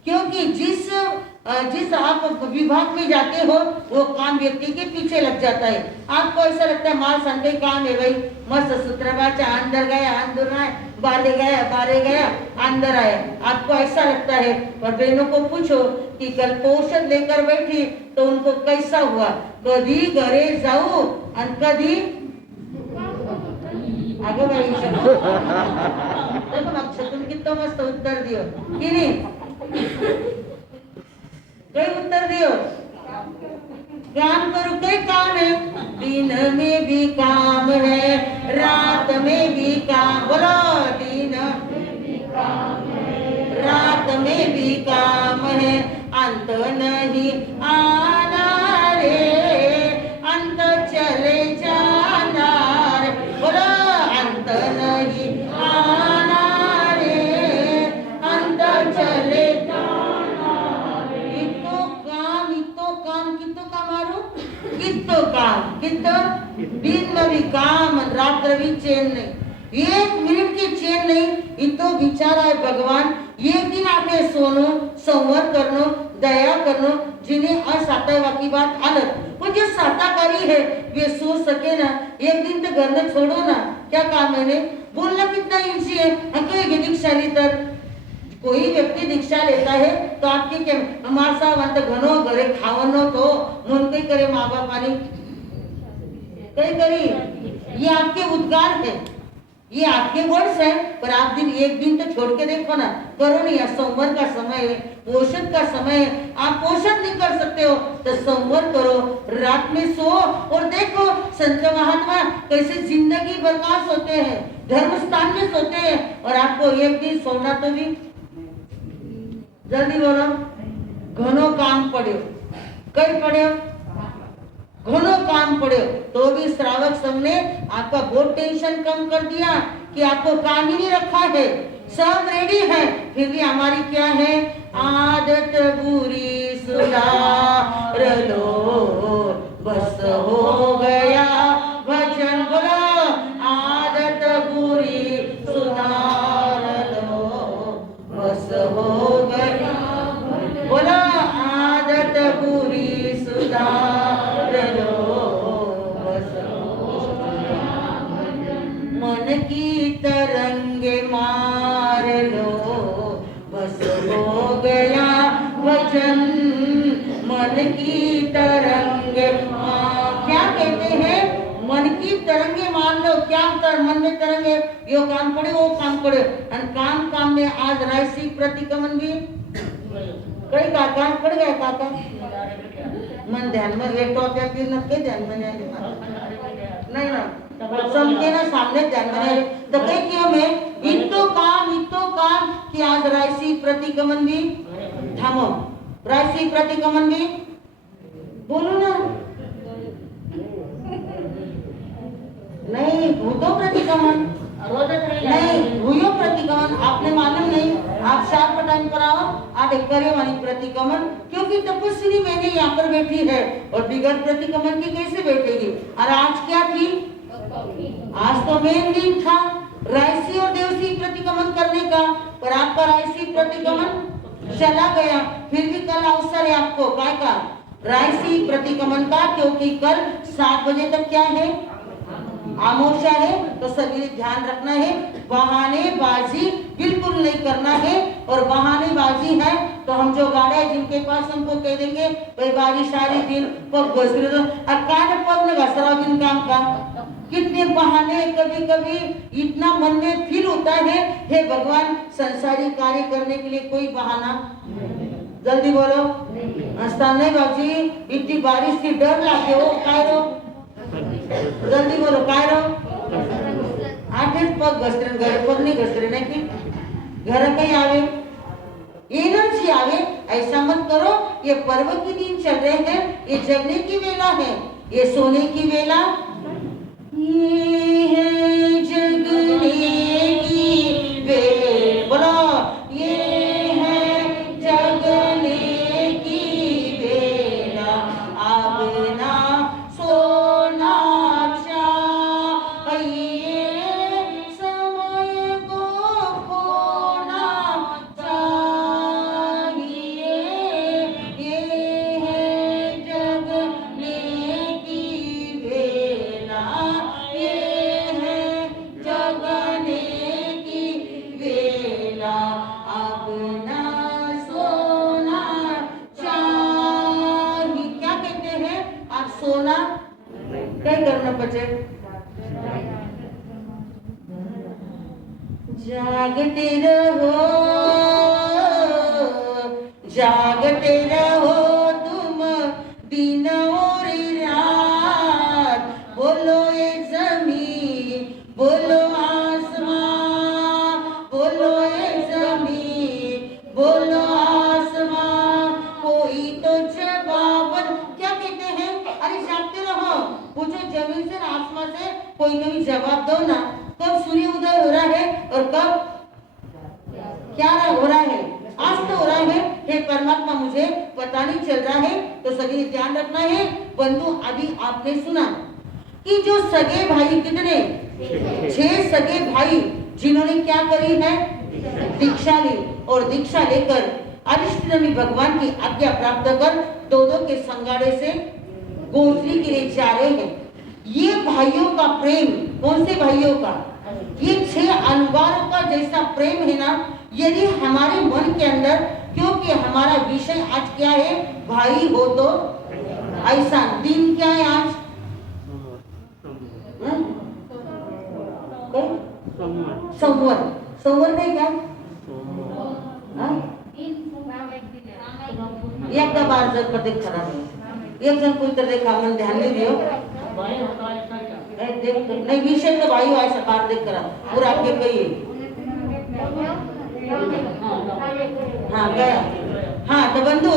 क्योंकि जिस आप विभाग में जाते हो वो काम व्यक्ति के पीछे लग जाता है। आपको ऐसा लगता है माल संदेह काम है भाई, मस्त सूत्र बाचा, अंदर गया अंदर आया, बाहर गया अंदर आया, आपको ऐसा लगता है। और बहनों को पूछो कि कल पोषण लेकर बैठी तो उनको कैसा हुआ? कधी घरे जाऊ और कधी आगे भाई देखो तुम कितना मस्त उत्तर दियो कि नहीं? कई उत्तर दियो, काम करो, कई काम है, दिन में भी काम है, रात में भी काम, बोलो दिन रात में भी काम है, अंत नहीं आना रे, अंत चले जाना रे, बोलो अंत नहीं आना रे, अंत चले जाना रे। इतो काम कितो कामारू, कितो काम, कितो दिन में भी काम, रात्र भी चैन नहीं, एक मिनट की चैन नहीं। इतो बिचारा है भगवान, एक दिन आपने सोनो, संवर करनो, दया करनो, जिन्हें असाता की बात अलग, वो जो साताकारी है वे सोच सके ना, एक दिन तो घर में छोड़ो ना, क्या काम है? बोलना कितना ईजी है। दीक्षाली तर कोई व्यक्ति दीक्षा लेता है तो आपके क्या हमारे साहब अंत घनो घरे खावनो तो मन कई करे, माँ बाप आनी कई करी, ये आपके उद्गार है, ये आपके वर्ड्स हैं, पर आप एक दिन तो छोड़ के देखो ना, करो नहीं। सोमवार का समय है, पोषण का समय है, आप पोषण नहीं कर सकते हो तो सोमवार करो, रात में सो और देखो संत महात्मा कैसे जिंदगी बर्बाद होते हैं, धर्म स्थान में सोते हैं, और आपको एक दिन सोना तो भी, जल्दी बोलो, घनो काम पड़े, कई पड़े, घनो काम पड़े, तो भी श्रावक संघ ने आपका बहुत टेंशन कम कर दिया कि आपको काम ही नहीं रखा है, सब रेडी है, फिर भी हमारी क्या है? आदत बुरी सुधार लो, बस हो गया भजन, बोलो आदत बुरी सुधार लो, बस हो गया, बोलो आदत बुरी सुधार लो, बस मन की तरंगे मार लो, बस हो गया वचन, मन की तरंगे क्या कहते हैं? मन की तरंगे मान लो, क्या कर मन में तरंगे, यो काम पड़े वो काम पड़े, और काम काम में आज राशि प्रतिक्रमण भी कई काका पड़ गया, काका मन ध्यान में लेटो क्या फिर न के ध्यान में नहीं ना, सबके ना सामने ध्यान में तो कई क्यों में इतो काम कि आज राशि प्रतिक्रमण भी थामो, राशि प्रतिक्रमण भी बोलो ना, नहीं भूतो प्रतिक्रमण नहीं, भूयो प्रतिक्रमण आपने मालूम नहीं, आप शार्प टाइम पर आओ, आप एक करे वाली प्रतिक्रमण, क्योंकि तपस्वी मैंने यहाँ पर बैठी है और बिगड़ प्रतिक्रमण की कैसे बैठेगी? और आज क्या थी? आज तो मेन दिन था रायसी और देवसी प्रतिक्रमण करने का, पर आपका रायसी प्रतिक्रमण चला गया, फिर भी कल अवसर है आपको क्या का? रायसी प्रतिक्रमण का, क्योंकि कल 7 बजे तक क्या है? आमोशा है, तो सभी ध्यान रखना है, बहानेबाजी बिल्कुल नहीं करना है, और बहानेबाजी है तो हम जो गाड़े हैं जिनके पास उनको कह देंगे भाई बारिश आ रही दिन पग घस रहे तो अकान पग में घसरा दिन काम का, कितने बहाने कभी कभी इतना मन में फील होता है, हे भगवान संसारी कार्य करने के लिए कोई बहाना, जल्दी बोलो, हंसता नहीं बाबूजी, इतनी बारिश की डर लागे हो काय रो, जल्दी बोलो काय रो, आठेच पग घसरे, घर पग नहीं घसरे नहीं की घर कहीं आवे, एनर्जी सूरज ही आवे ऐसा मत करो। ये पर्व की दिन चल रहे हैं, ये जगने की वेला है, ये सोने की वेला ये है जगने की वेला। बोलो ये है जगने की वेला, अब ना सोना चाहिए, समय को खोना चाहिए। ये है जगने की वेला, ये है जगने की वेला, अब ना सोना चाहिए। क्या कहते हैं आप? सोना क्या करना बचे? जागते रहो, जागते रहो तुम दिन और रात। बोलो ये जमीन, बोलो आसमां, बोलो ये जमीन, बोलो आसमां, कोई तो जवाब। क्या कहते हैं? अरे जागते रहो, पूछो जमीन से आसमां से, कोई तो भी जवाब दो ना। कब सूर्य उदय हो रहा है और कब क्या हो रहा है? आज तो हो रहा है, हे परमात्मा मुझे पता नहीं चल रहा है, तो सभी ने ध्यान रखना है। बंधु अभी आपने सुना कि जो सगे भाई कितने? 6 सगे भाई जिन्होंने क्या करी है? दीक्षा ली, और दीक्षा लेकर अरिष्टनेमि भगवान की आज्ञा प्राप्त कर दो के संगाड़े से गोत्री के लिए जा रहे हैं। ये भाइयों का प्रेम, कौन से भाइयों का? ये 6 अनुगारों का जैसा प्रेम है ना, यदि हमारे मन के अंदर, क्योंकि हमारा विषय आज क्या है? भाई हो तो ऐसा। दिन क्या है आज? संवर, संवर नहीं क्या? एकदा बार जग पर देख खराब है, एक जन कोई तरह का मन ध्यान नहीं दियो। देख नहीं विषय तो भाई ऐसा बार देख करा पूरा आपके कहिए। हाँ गया। हाँ तो बंधु,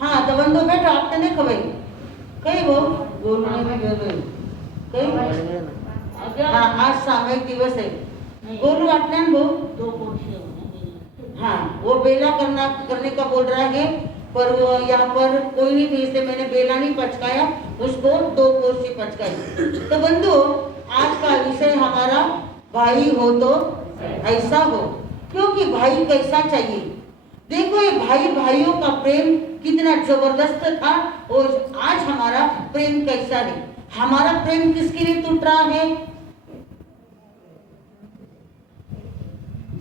हाँ तो बंधु बैठो, आप तो देखो भाई कहीं वो गोलू में भी कहीं। हाँ आज सामूहिक दिवस है, गोलू आपने वो 2 कुर्सी। हाँ वो बेला करने का बोल रहा है, पर वो यहाँ पर कोई नहीं थी इसलिए मैंने बेला नहीं पचकाया, उसको 2 कुर्सी पचकाई। तो बंधु आज का विषय हमारा भाई हो तो ऐसा हो, क्योंकि भाई कैसा चाहिए? देखो ये भाई भाइयों का प्रेम कितना जबरदस्त था, और आज हमारा प्रेम कैसा है? हमारा प्रेम किसके लिए टूट रहा है?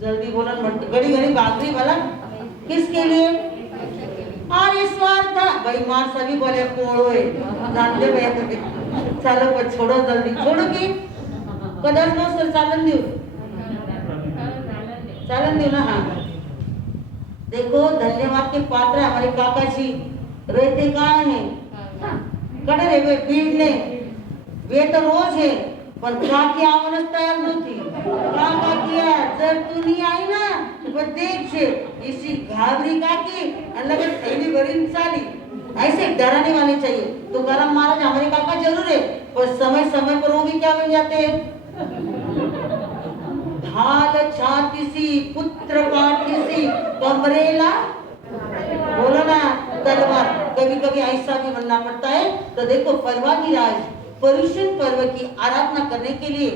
जल्दी बोलो, घड़ी घड़ी भाग रही वाला किसके लिए? अरे स्वार्थ भाई मार सभी बोले कोड़ो है, जानते भाई चलो पर छोड़ो, जल्दी छोड़ो की कदर नो सर, चालन दो ना। हाँ देखो धन्यवाद के पात्र हमारे काका जी रहते कहाँ हैं? कड़े रे वे भीड़ ने, वे तो रोज है पर काकी आवनच तयार नव्हती। काका किया जर तू नहीं आई ना तो देख से इसी घाबरी काकी अलग थैली भरी चाली। ऐसे डराने वाले चाहिए। तो गरम महाराज हमारे काका जरूर है, पर समय समय पर वो भी क्या बन जाते हैं? ढाल छातीसी पुत्र काटीसी कमरेला, बोलो ना तलवार। कभी कभी ऐसा भी बनना पड़ता है। तो देखो पर्वाधिराज पर्युषण पर्व की आराधना करने के लिए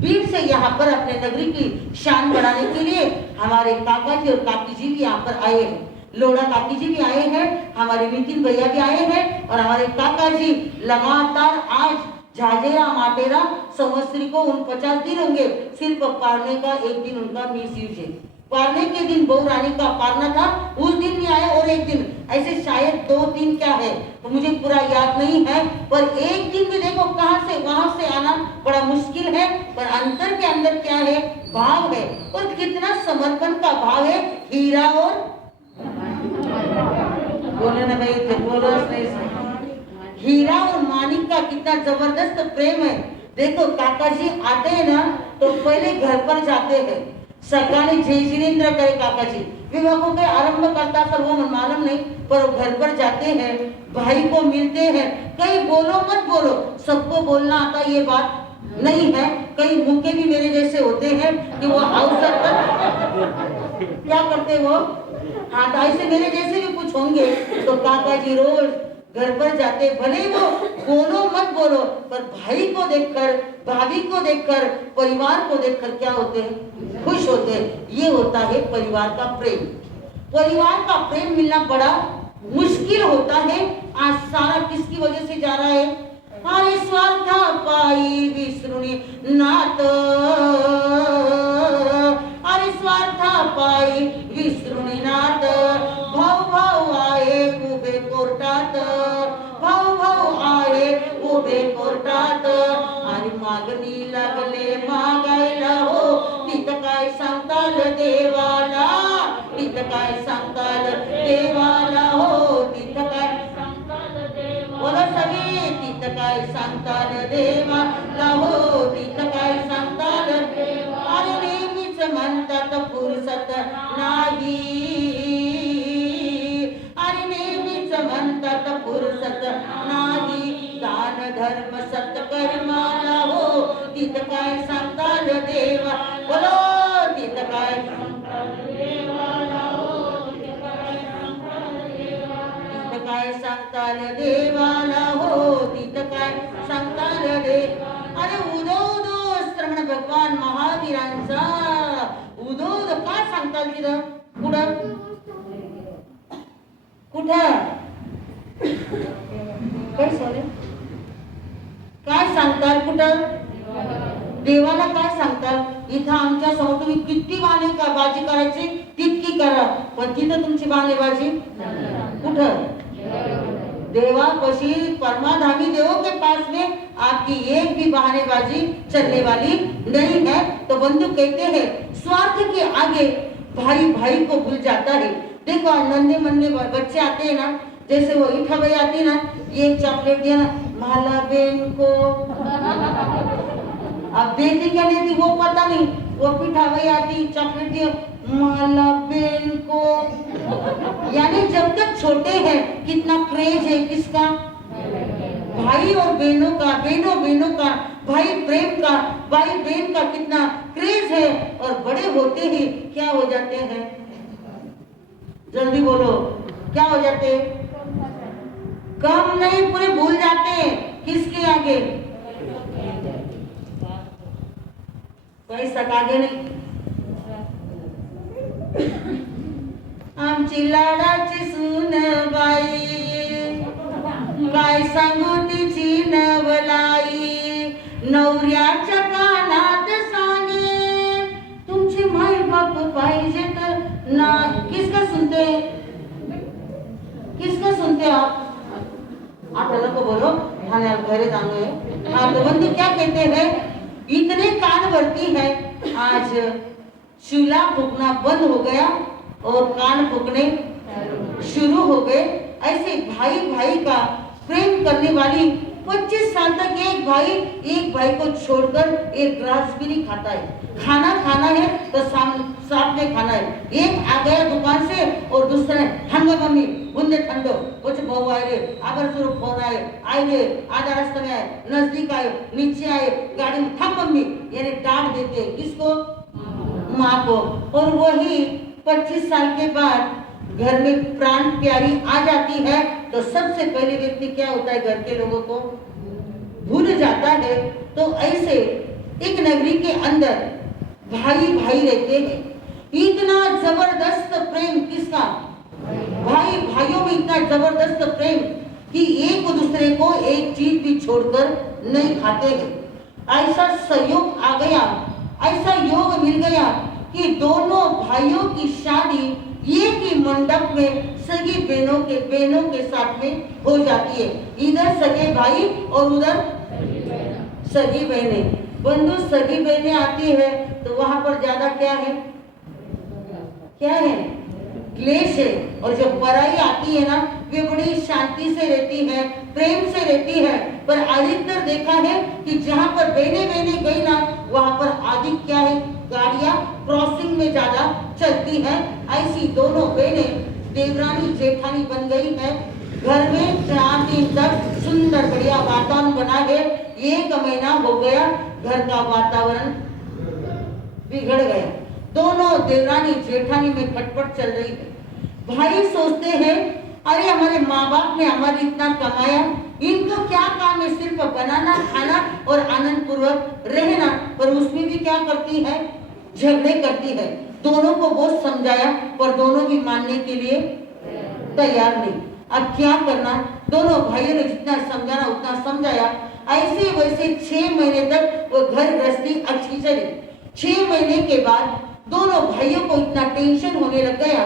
भीड़ से यहाँ पर अपने नगरी की शान बढ़ाने के लिए हमारे काका जी और काकी जी भी यहाँ पर आए हैं। लोड़ा काकी जी भी आए हैं, हमारे नितिन भैया भी आए हैं, और हमारे काका जी लगातार आज झाजेरा माटेरा संवत्सरी को 49 दिन होंगे। सिर्फ पारने का एक दिन उनका मिस यूज है। पारने के दिन बहु रानी का पारना था, उस दिन नहीं आए, और एक दिन ऐसे शायद 2-3 क्या है तो मुझे पूरा याद नहीं है, पर एक दिन भी देखो कहां से वहां से आना बड़ा मुश्किल है। पर अंतर के अंदर क्या है? भाव है, और कितना समर्पण का भाव है। हीरा और बोले ना भाई, बोलो नहीं, हीरा और मानिक का कितना जबरदस्त प्रेम है। देखो काका जी आते हैं ना तो पहले घर पर जाते हैं, सकाळी जय जिनेंद्र करे काका जी। विवाह को आरंभ करता सर वो मालूम नहीं, पर वो घर पर जाते हैं, भाई को मिलते हैं। कहीं बोलो मत बोलो, सबको बोलना आता ये बात नहीं है। कई भूखे भी मेरे जैसे होते हैं कि वो अवसर पर क्या करते वो, हाँ तो ऐसे मेरे जैसे भी कुछ होंगे। तो काका जी रोज घर पर जाते, भले वो बोलो मत बोलो, पर भाई को देखकर, भाभी को देखकर, परिवार को देखकर क्या होते हैं, खुश होते हैं। ये होता है परिवार का प्रेम। परिवार का प्रेम मिलना बड़ा मुश्किल होता है। आज सारा किसकी वजह से जा रहा है? अरे स्वार्थ पाई विसरुनी नात, अरे स्वार्थ पाई विसरुनी नात, भाऊ भाऊ आहे उभे कोर्टात, भाऊ भाऊ आहे उभे कोर्टात, आणि मागणी लागले मागायला हो, तिथं काय सांगताल देवाला, तिथं काय सांगताल देवाला हो, तिथं काय बोला सगळे, तिथं काय सांगताल देवाला हो, तिथं काय सांगताल देवा, अरे नेहमीच म्हणतात फुरसत नाही, अरे नेहमीच म्हणतात फुरसत नाही, दान धर्म सत्कर्माला हो, तिथं काय सांगताल देवा, बोलो तिथं काय सांगताल देवाला हो, तिथं काय सांगताल देवा, तिथं काय सांगताल देवाला हो, तिथं काय सांगताल देवा। अरे उदो उदो श्रवण भगवान महावीरांचा उदो उदो काय सांगताल तिथं, कुठं कुठं काय सॉरी काय सांगताल, कुठं देवाला काय सांगताल? इथं आमच्या समोर तुम्ही किती बाजी करायची तितकी करा, पण तिथं तुमची बाणेबाजी कुठं? देवापशी परमाधामी देवों के पास में आपकी एक भी बहानेबाजी चलने वाली नहीं है। तो बंधु कहते हैं स्वार्थ के आगे भाई भाई को भूल जाता है। देखो नन्हे मन्ने बच्चे आते हैं ना, जैसे वो ईठा भाई आती है ना, ये चॉकलेट दिया ना माला बेन को, अब देती क्या देती वो पता नहीं, वो पिठा भाई आती चॉकलेट दिया माला बेन को, यानी जब तक छोटे हैं कितना क्रेज है किसका, भाई और बहनों का, बहनों बहनों का, भाई प्रेम का, भाई बहन का कितना क्रेज है। और बड़े होते ही क्या हो जाते हैं, जल्दी बोलो क्या हो जाते हैं, कम नहीं पूरे भूल जाते हैं किसके आगे, पैसा आगे नहीं। आमची लाडाची सून बाई काय सांगू तिची नवलाई, नवऱ्याच्या कानात सांगे तुमचे माई बाप पाहिजे तर ना। किसका सुनते, किसका सुनते आप लोग को बोलो, हाँ घरे जानो है। हाँ तो बंधु क्या कहते हैं, इतने कान भरती है, आज चूल्हा फूकना बंद हो गया और कान फूकने शुरू हो गए। ऐसे भाई भाई का प्रेम करने वाली 25 साल तक एक भाई को छोड़कर एक ग्रास भी नहीं खाता है। खाना खाना है तो साथ में खाना है। एक आ गया दुकान से और दूसरा ठंडो मम्मी बुंदे ठंडो, कुछ बहु आए रे, आगर शुरू फोन आए रे, आधा रास्ते में आए, नजदीक आए, नीचे आए, गाड़ी में थम मम्मी, यानी डांट देते किसको, माँ को। और वही 25 साल के बाद घर में प्राण प्यारी आ जाती है तो सबसे पहले व्यक्ति क्या होता है, घर के लोगों को भूल जाता है। तो ऐसे एक नगरी के अंदर भाई भाई रहते हैं। इतना जबरदस्त प्रेम किसका, भाई भाइयों में इतना जबरदस्त प्रेम कि एक दूसरे को एक चीज भी छोड़कर नहीं खाते हैं। ऐसा संयोग आ गया, ऐसा योग मिल गया कि दोनों भाइयों की शादी एक ही मंडप में सगी बहनों के साथ में हो जाती है। इधर सगे भाई और उधर सगी बहनें। बंधु सगी बहनें आती है तो वहां पर ज्यादा क्या है, क्या है, क्लेश है। और जो पराई आती है ना, वे बड़ी शांति से रहती है, प्रेम से रहती है। पर अधिकतर देखा है कि जहाँ पर बहने गई ना, वहां पर अधिक क्या है, गाड़ियां क्रॉसिंग में ज्यादा चलती हैं। ऐसी दोनों बहनें देवरानी जेठानी बन गई है। घर में 4 दिन तक सुंदर बढ़िया वातावरण बना है। 1 महीना हो गया, घर का वातावरण बिगड़ गया। दोनों देवरानी जेठानी में खटपट चल रही है। भाई सोचते हैं अरे हमारे माँ बाप ने हमारे इतना कमाया, इनको क्या काम है, सिर्फ बनाना खाना और आनंद पूर्वक रहना, पर उसमें भी क्या करती है, झगड़े करती है। दोनों को बहुत समझाया पर दोनों भी मानने के लिए तैयार नहीं। अब क्या करना, दोनों भाइयों ने जितना समझाना उतना समझाया। ऐसे वैसे 6 महीने तक वो घर गृहस्थी अच्छी चली। 6 महीने के बाद दोनों भाइयों को इतना टेंशन होने लग गया।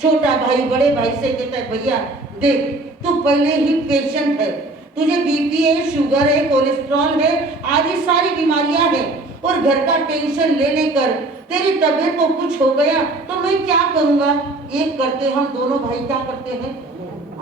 छोटा भाई बड़े भाई से कहता है भैया देख तू पहले ही पेशेंट है, तुझे बीपी है, शुगर है, कोलेस्ट्रॉल है, आदि सारी बीमारियां हैं और घर का टेंशन ले लेकर तेरी तबीयत को कुछ हो गया तो मैं क्या करूंगा। एक करते हम दोनों भाई क्या करते हैं,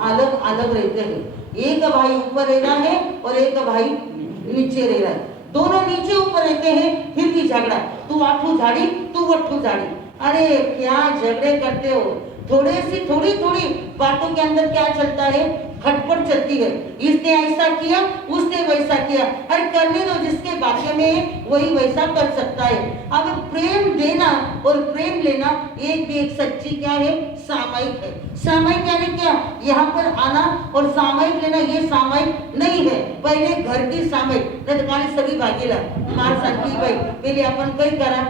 अलग अलग रहते हैं। एक भाई ऊपर रह रहा है और एक भाई नीचे रह रहा है। दोनों नीचे ऊपर रहते हैं फिर भी झगड़ा, तू आठू झाड़ी तू वठू झाड़ी। अरे क्या झगड़े करते हो, थोड़ी थोड़ी बातों के अंदर क्या चलता है, खटपट चलती है। इसने ऐसा किया उसने वैसा किया, अरे करने दो, जिसके भाग्य में वही वैसा कर सकता है। अब प्रेम देना और प्रेम लेना एक सच्ची क्या है, सामयिक है। सामयिक यानी क्या, यहाँ पर आना और सामयिक लेना ये सामयिक नहीं है। पहले घर की सामयिक तत्कालीन सभी भागीला मार शांति भाई पहले अपन कई करा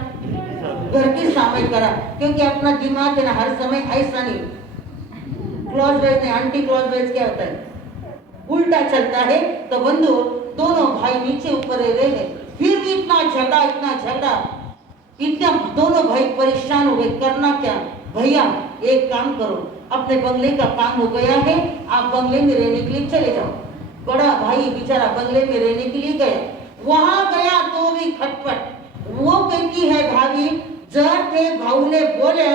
घर की सामयिक करा, क्योंकि अपना दिमाग है ना हर समय ऐसा नहीं, क्लॉजवाइज नहीं, एंटी क्लॉजवाइज क्या होता है, उल्टा चलता है। तो बंधु दोनों भाई नीचे ऊपर रह रहे हैं, फिर भी इतना झगड़ा इतना दोनों भाई परेशान हो गए। करना क्या, भैया एक काम करो, अपने बंगले का काम हो गया है, आप बंगले में रहने के लिए चले जाओ। बड़ा भाई बेचारा बंगले में रहने के लिए गया, वहां गया तो भी खटपट। वो कहती है भाभी जब थे भाऊ ने बोले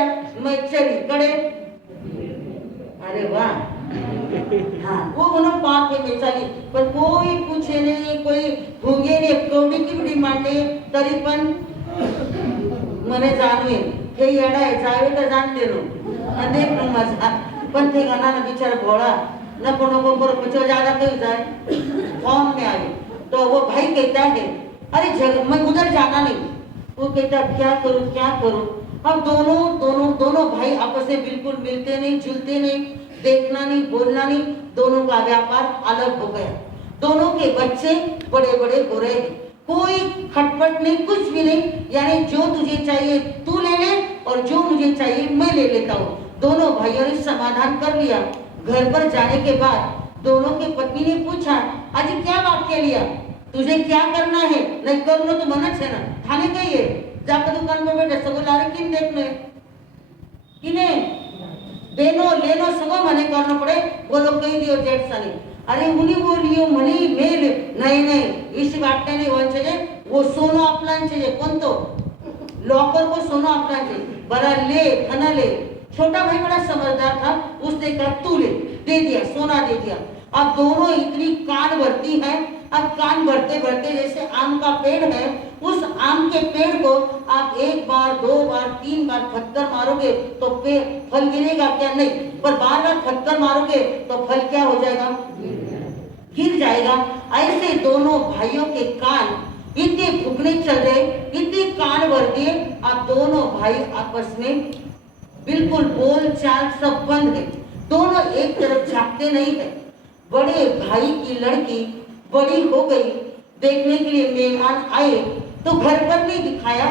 मैं चली कड़े, अरे वाह, हाँ वो बोलो पाप है बेचारी, पर कोई पूछे नहीं, कोई भूगे नहीं, कौड़ी की भी डिमांड नहीं, तरी पण मने जानवे हे येडा आहे, जावे तर जानते नो अनेक मजा, पण ते गाना ना बिचारा भोळा नको बच्चों ज्यादा कहीं जाए फॉर्म में आए। तो वो भाई कहता है अरे मैं उधर जाना नहीं। वो कहता क्या करूं। अब दोनों भाई आपस में बिल्कुल मिलते नहीं, जुलते नहीं, देखना नहीं, बोलना नहीं, दोनों का व्यापार अलग हो गया। दोनों के बच्चे बड़े बड़े हो रहे हैं, कोई खटपट नहीं, कुछ भी नहीं, यानी जो तुझे चाहिए तू ले ले और जो मुझे चाहिए मैं ले लेता हूँ। दोनों भाइयों ने समाधान कर लिया। घर पर जाने के बाद दोनों की पत्नी ने पूछा आज क्या वाक्य लिया, तुझे क्या करना है, नहीं करना तो मना है ना, थाने गई है जाकर दुकान में बैठे सगो लारे किन देखने किने देनो लेनो सगो मने करना पड़े, बोलो कही दियो जेठ साली, अरे उन्हीं बोलियो मनी मेल नहीं इसी बात नहीं वंचे वो सोनो अपलान चाहिए, कौन तो लॉकर को सोनो अपलान चाहिए, बड़ा ले खाना ले। छोटा भाई बड़ा समझदार था, उसने कहा तू ले, दे दिया, सोना दे दिया। अब दोनों इतनी कान भरती है, अब कान भरते भरते जैसे आम का पेड़ है, उस आम के पेड़ को आप 1 बार 2 बार 3 बार पत्थर मारोगे तो फल गिरेगा क्या, नहीं, पर बार पत्थर मारोगे तो फल क्या हो जाएगा, गिर जाएगा। ऐसे दोनों भाइयों के कान इतने फूकने चल रहे, इतने कान भर दिए, अब दोनों भाई आपस में बिल्कुल बोल चाल सब बंद है, दोनों एक तरफ झांकते नहीं है। बड़े भाई की लड़की बड़ी हो गई, देखने के लिए मेहमान आए तो घर पर नहीं दिखाया,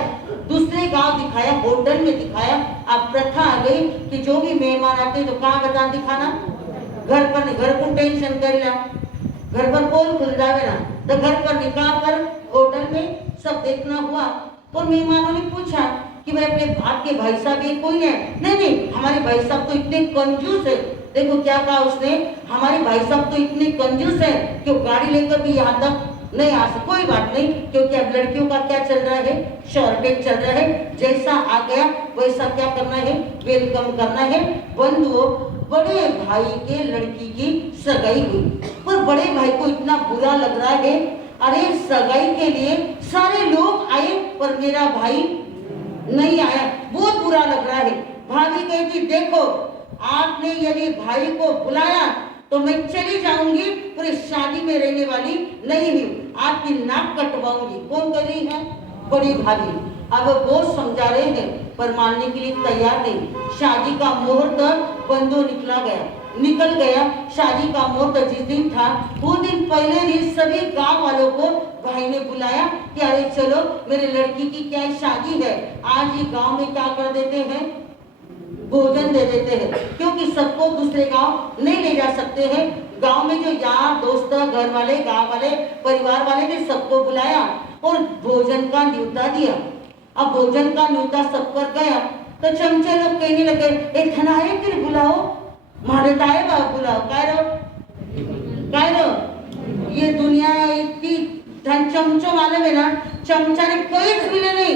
दूसरे गांव दिखाया, होटल में दिखाया। अब प्रथा आ गई कि जो भी मेहमान आते तो कहाँ बता दिखाना, घर पर नहीं, घर को टेंशन कर लिया, घर पर पोल खुल जावे ना, तो घर पर नहीं, कहाँ पर, होटल में सब देखना हुआ। और मेहमानों ने पूछा कि भाई अपने बाप के भाई साहब ये कोई है, नहीं हमारे भाई साहब तो इतने कंजूस है। देखो क्या कहा उसने, हमारे भाई साहब तो इतने कंजूस है कि वो गाड़ी लेकर भी यहाँ तक नहीं आ सकते। कोई बात नहीं, क्योंकि अब लड़कियों का क्या चल रहा है, शॉर्टेज चल रहा है, जैसा आ गया वैसा क्या करना है, वेलकम करना है। बंधुओं बड़े भाई के लड़की की सगाई हुई, पर बड़े भाई को इतना बुरा लग रहा है, अरे सगाई के लिए सारे लोग आए पर मेरा भाई नहीं आया, बहुत बुरा लग रहा है। भाभी कहती देखो आपने यदि भाई को बुलाया तो मैं चली जाऊंगी, पूरी शादी में रहने वाली नहीं हूँ, आपकी नाक कटवाऊंगी। कौन कर रही है? बड़ी भाभी। अब वो समझा रहे हैं पर मानने के लिए तैयार नहीं। शादी का मुहूर्त बंधु निकल गया। शादी का मुहूर्त जिस दिन था वो दिन पहले दिन सभी गांव वालों को भाई ने बुलाया कि अरे चलो मेरे लड़की की क्या शादी है, आज ही गांव में क्या कर देते हैं, भोजन दे देते हैं, क्योंकि सबको दूसरे गांव नहीं ले जा सकते हैं। गांव में जो यार दोस्त घर वाले गांव वाले परिवार वाले ने सबको बुलाया और भोजन का न्योता दिया। अब भोजन का न्योता सब पर गया तो चमचे लोग कहने लगे एक खनाए फिर बुलाओ, मारताए बा बुलाओ, काय रो ये दुनिया इतनी चमचो वाले में ना चमचा ने कहीच मिले नहीं,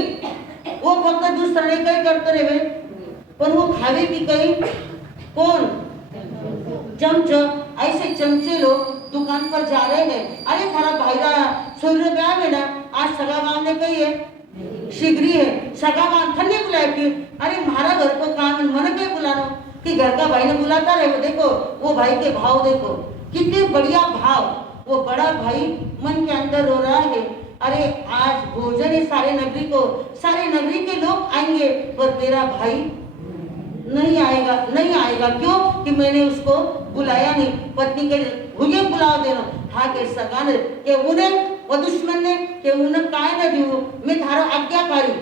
वो फक्त दूसरा ने काही करते रहे पण वो खावे भी कहीं कौन? चमचो। ऐसे चमचे लोग दुकान पर जा रहे हैं, अरे थारा भाईरा सोलह ब्याह में ना आज सगा गांव ने कही है शिगरी है, सगा गांव थन्ने बुलाया कि अरे हमारा घर को काम है, मन के बुलानो कि घर का भाई ने बुलाता रहे। वो देखो वो भाई के भाव देखो कितने बढ़िया भाव। वो बड़ा भाई मन के अंदर रो रहा है, अरे आज भोजन है सारे नगरी के लोग आएंगे पर मेरा भाई नहीं आएगा क्यों कि मैंने उसको बुलाया नहीं। पत्नी के हुए बुलाओ देना हाँ के सगान के उन्हें वो दुश्मन ने के उन्हें काय न दियो, मैं थारो आज्ञाकारी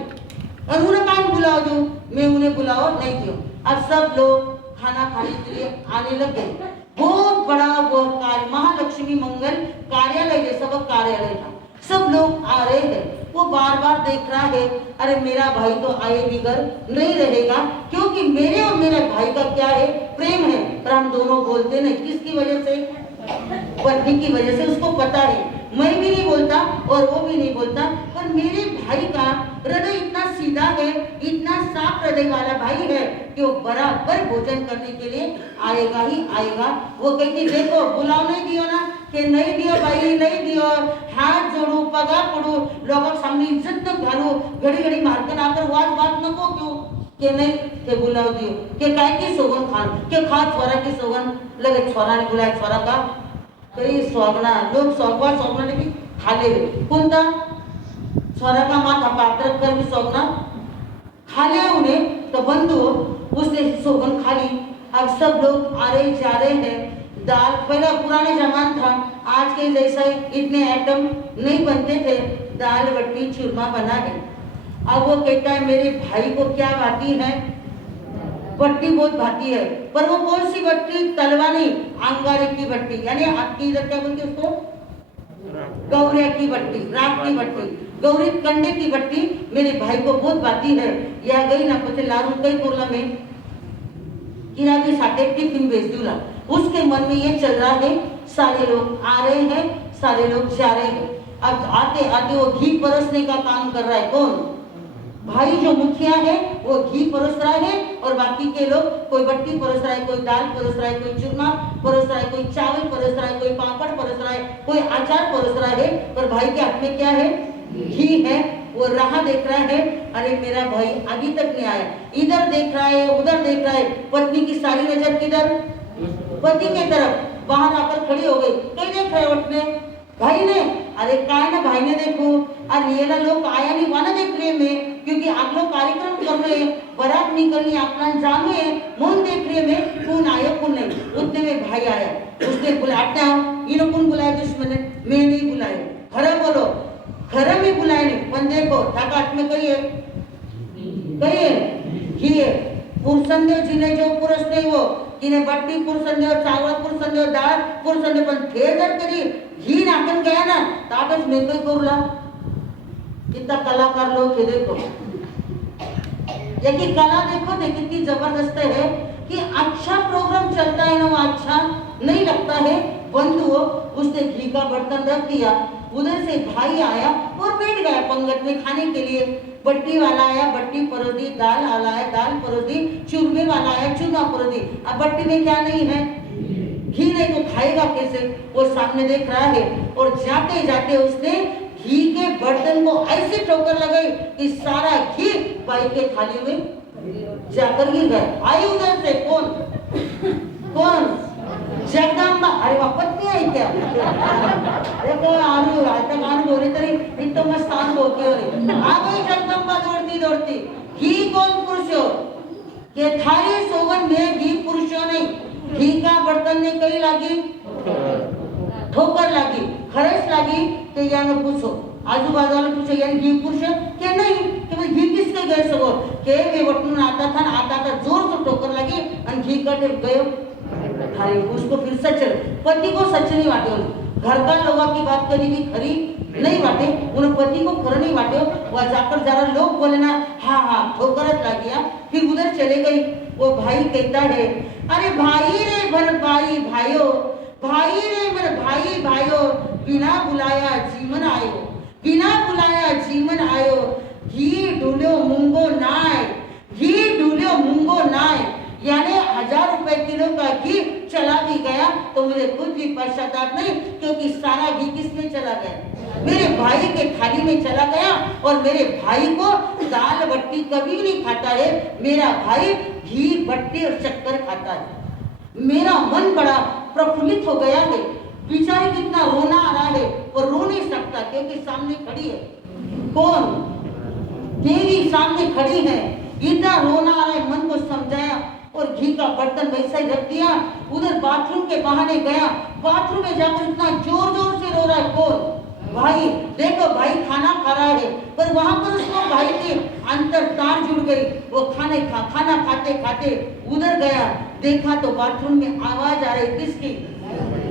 और उन्हें काय बुलाओ दूं, मैं उन्हें बुलाओ नहीं दियो। अब सब लोग खाना खाने के लिए आने लगे। बहुत बड़ा वो कार्य महालक्ष्मी मंगल कार्यालय जैसा वो कार्यालय था, सब लोग आ रहे हैं। वो बार बार देख रहा है अरे मेरा भाई तो आए बिगर नहीं रहेगा, क्योंकि मेरे और मेरे भाई का क्या है प्रेम है, पर हम दोनों बोलते नहीं। किसकी वजह से? पत्नी की वजह से। उसको पता है मैं भी नहीं बोलता और वो भी नहीं बोलता, पर मेरे भाई का हृदय इतना सीधा है, इतना साफ हृदय वाला भाई है कि वो बराबर भोजन करने के लिए आएगा ही आएगा। वो कहती देखो बुलाओ नहीं दियो ना कि नहीं दियो भाई नहीं दियो, हाथ जोड़ू पगा पड़ू लोगों सामने इज्जत न घालू, घड़ी घड़ी मारकर आकर बात नको क्यों के नहीं के बुलाओ दियो के काय की सोगन खान के खा छोरा की सोगन लगे। छोरा ने बुलाया, छोरा का कई सोगना लोग सोगना ने भी खा ले कोणता छोरा का माथा पात्र कर भी सोगना खा लिया उन्हें तो बंधु उसने सोगन खा ली। अब सब लोग आ रहे जा रहे हैं। दाल पहला पुराने जमाना था, आज के जैसा इतने आइटम नहीं बनते थे, दाल बट्टी चूरमा बना है। अब वो कहता है मेरे भाई को क्या भाती है? बट्टी बहुत भाती है, पर वो कौन सी बट्टी? तलवा नहीं, अंगारे की बट्टी, यानी आपकी इधर क्या बोलते उसको? गौरिया की बट्टी, रात की बट्टी, गौरी कंडे की बट्टी मेरे भाई को बहुत भाती है। या गई ना पचे लारू कई कोरला में किरा के साथे टिफिन भेज दूला। उसके मन में ये चल रहा है सारे लोग आ रहे हैं, सारे लोग जा रहे हैं। अब आते आते वो घी परसने का काम कर रहा है। कौन? भाई जो मुखिया है वो घी परोस रहा है और बाकी के लोग कोई बट्टी परोस रहा है, कोई दाल परोस रहा है, कोई चूरमा परोस रहा है, कोई चावल परोस रहा है, कोई पापड़ परोस रहा है, कोई अचार परोस रहा है। पर भाई के हाथ में क्या है? घी है। वो राह देख रहा है, अरे मेरा भाई अभी तक नहीं आया। इधर देख रहा है उधर देख रहा है, पत्नी की सारी नजर किधर? पति के तरफ। बाहर आकर खड़ी हो गई, कहीं देख रहे उठने भाई ने, अरे काय ना भाई ने देखो और ये लोग आया नहीं वाला देख रहे में, क्योंकि आप लोग कार्यक्रम कर रहे हैं, बारात निकलनी अपना जानू है, मन देख रहे में कौन आया कौन नहीं। उतने में भाई आया, उसने बुलाते आओ, इन्हों कौन बुलाया दुश्मन ने? मैं नहीं बुलाया। खरा बोलो, खरा में बुलाया नहीं, पण देखो ढाका हाथ में कही है घी है। पुरसंदेव जिने जो पुरुष नहीं वो किने बट्टी पुरसंदेव, चावल पुरसंदेव, डाळ पुरसंदेव, पण थे जर कधी घी नाकन गया ना ताकच मैं कोई करूला। कितना कलाकार लोग है देखो, ये कला देखो दे कितनी जबरदस्त है कि अच्छा प्रोग्राम चलता है ना वो अच्छा नहीं लगता है। बंधु उसने घी का बर्तन रख दिया, उधर से भाई आया और बैठ गया पंगत में खाने के लिए। बट्टी वाला आया, बट्टी परोस दी, दाल वाला आया, दाल परोस दी, चूरमे वाला आया, चूरमा परोस दी। अब बट्टी में क्या नहीं है? घी नहीं तो खाएगा कैसे? वो सामने देख रहा है और जाते जाते उसने घी के बर्तन को ऐसे ठोकर लगाई कि सारा घी बाई के थाली में जाकर गिर गया। आई उधर से कौन कौन? जगदंबा। अरे वा, पत्नी आई क्या? देखो आलू आता कान बोले तरी इतना मस्त कान बोलते हो रे। आ गई जगदंबा दौड़ती दौड़ती। घी कौन पुरुष हो? ये थारी सोगन में घी पुरुषों नहीं, घी का बर्तन ने कई लागी ठोकर लागी, खरस लागी। तो यानी पूछो आजू बाजू वाले पूछो यानी घी पुरुष है क्या? नहीं कि मैं घी किसके गए सको के वे वटन आता था जोर से ठोकर लगी और घी कटे गयो थारी। उसको फिर सच पति को सच नहीं बांटे, घर का लोगों की बात करी भी खरी नहीं बांटे, उन पति को खर नहीं बांटे। वह जाकर जरा लोग बोले ना हाँ हाँ ठोकरत ला गया। फिर उधर चले गई। वो भाई कहता है अरे भाई रे भर भाई भाइयों, भाई रे मेरे भाई भाइयों, बिना बुलाया जीवन आयो, बिना बुलाया जीवन आयो। घी ढूल्यो मूंगो नाय, घी ढूल्यो मूंगो नाय। यानी 1000 रुपए किलो का घी चला भी गया तो मुझे कुछ भी पश्चाताप नहीं, क्योंकि सारा घी किसमें चला गया? मेरे भाई के थाली में चला गया। और मेरे भाई को दाल बट्टी कभी नहीं खाता है, मेरा भाई घी बट्टी और शक्कर खाता है। मेरा मन बड़ा प्रफुल्लित हो गया है। बेचारी कितना रोना आ रहा है और रो नहीं सकता क्योंकि सामने खड़ी है कौन? देवी सामने खड़ी है। इतना रोना आ रहा है, मन को समझाया और घी का बर्तन वैसा ही रख दिया। उधर बाथरूम के बहाने गया, बाथरूम में जाकर इतना जोर जोर से रो रहा है कौन? भाई। देखो भाई खाना खा रहा है पर वहां पर उसको भाई के अंतर तार जुड़ गई। वो खाना खाते खाते उधर गया, देखा तो बाथरूम में आवाज आ रही किसकी?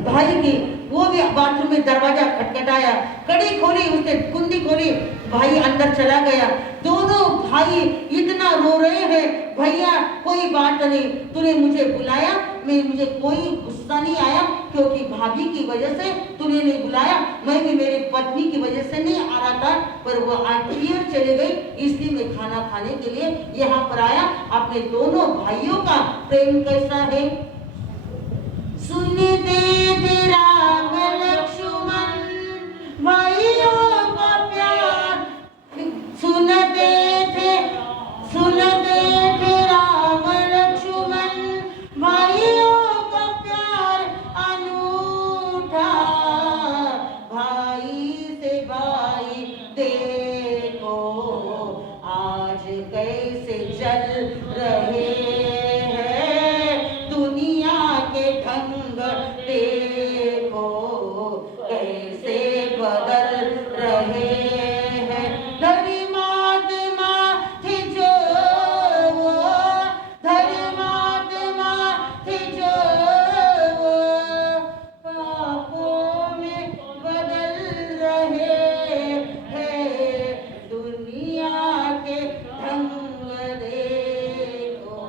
भाई की। वो भी बाथरूम में दरवाजा खटखटाया, कड़ी खोली, उसने कुंडी खोली, भाई अंदर चला गया। दोनों भाई इतना रो रहे हैं, भैया कोई बात नहीं, तूने मुझे बुलाया, मुझे कोई गुस्सा नहीं आया क्योंकि भाभी की वजह से तूने नहीं बुलाया, मैं भी मेरी पत्नी की वजह से नहीं आ रहा था, पर वो आंटियर चले गई इसलिए मैं खाना खाने के लिए यहाँ पर आया। अपने दोनों भाइयों का प्रेम कैसा है? सुनते थे राम लक्ष्मण भाइयों का प्यार, सुनते थे राम लक्ष्मण भाइयों का प्यार अनूठा। भाई से भाई देखो आज कैसे चल रहे हैं, दुनिया के ढंग देखो कैसे बदल रहे हैं। धर्मात्मा थे जो वो, धर्मात्मा थे जो वो, पापों में बदल रहे हैं, दुनिया के ढंग देखो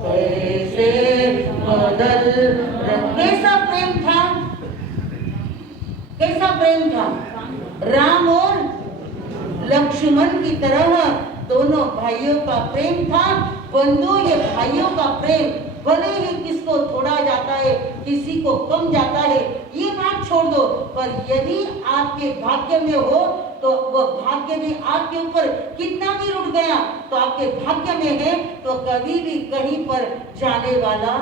कैसे बदल रहे। कैसा प्रेम था? कैसा प्रेम था? राम और लक्ष्मण की तरह दोनों भाइयों का प्रेम था। बंधु ये भाइयों का प्रेम भले ही किसको थोड़ा जाता है, किसी को कम जाता है, ये बात छोड़ दो, पर यदि आपके भाग्य में हो तो वह भाग्य में आपके ऊपर कितना भी रुक गया तो आपके भाग्य में है तो कभी भी कहीं पर जाने वाला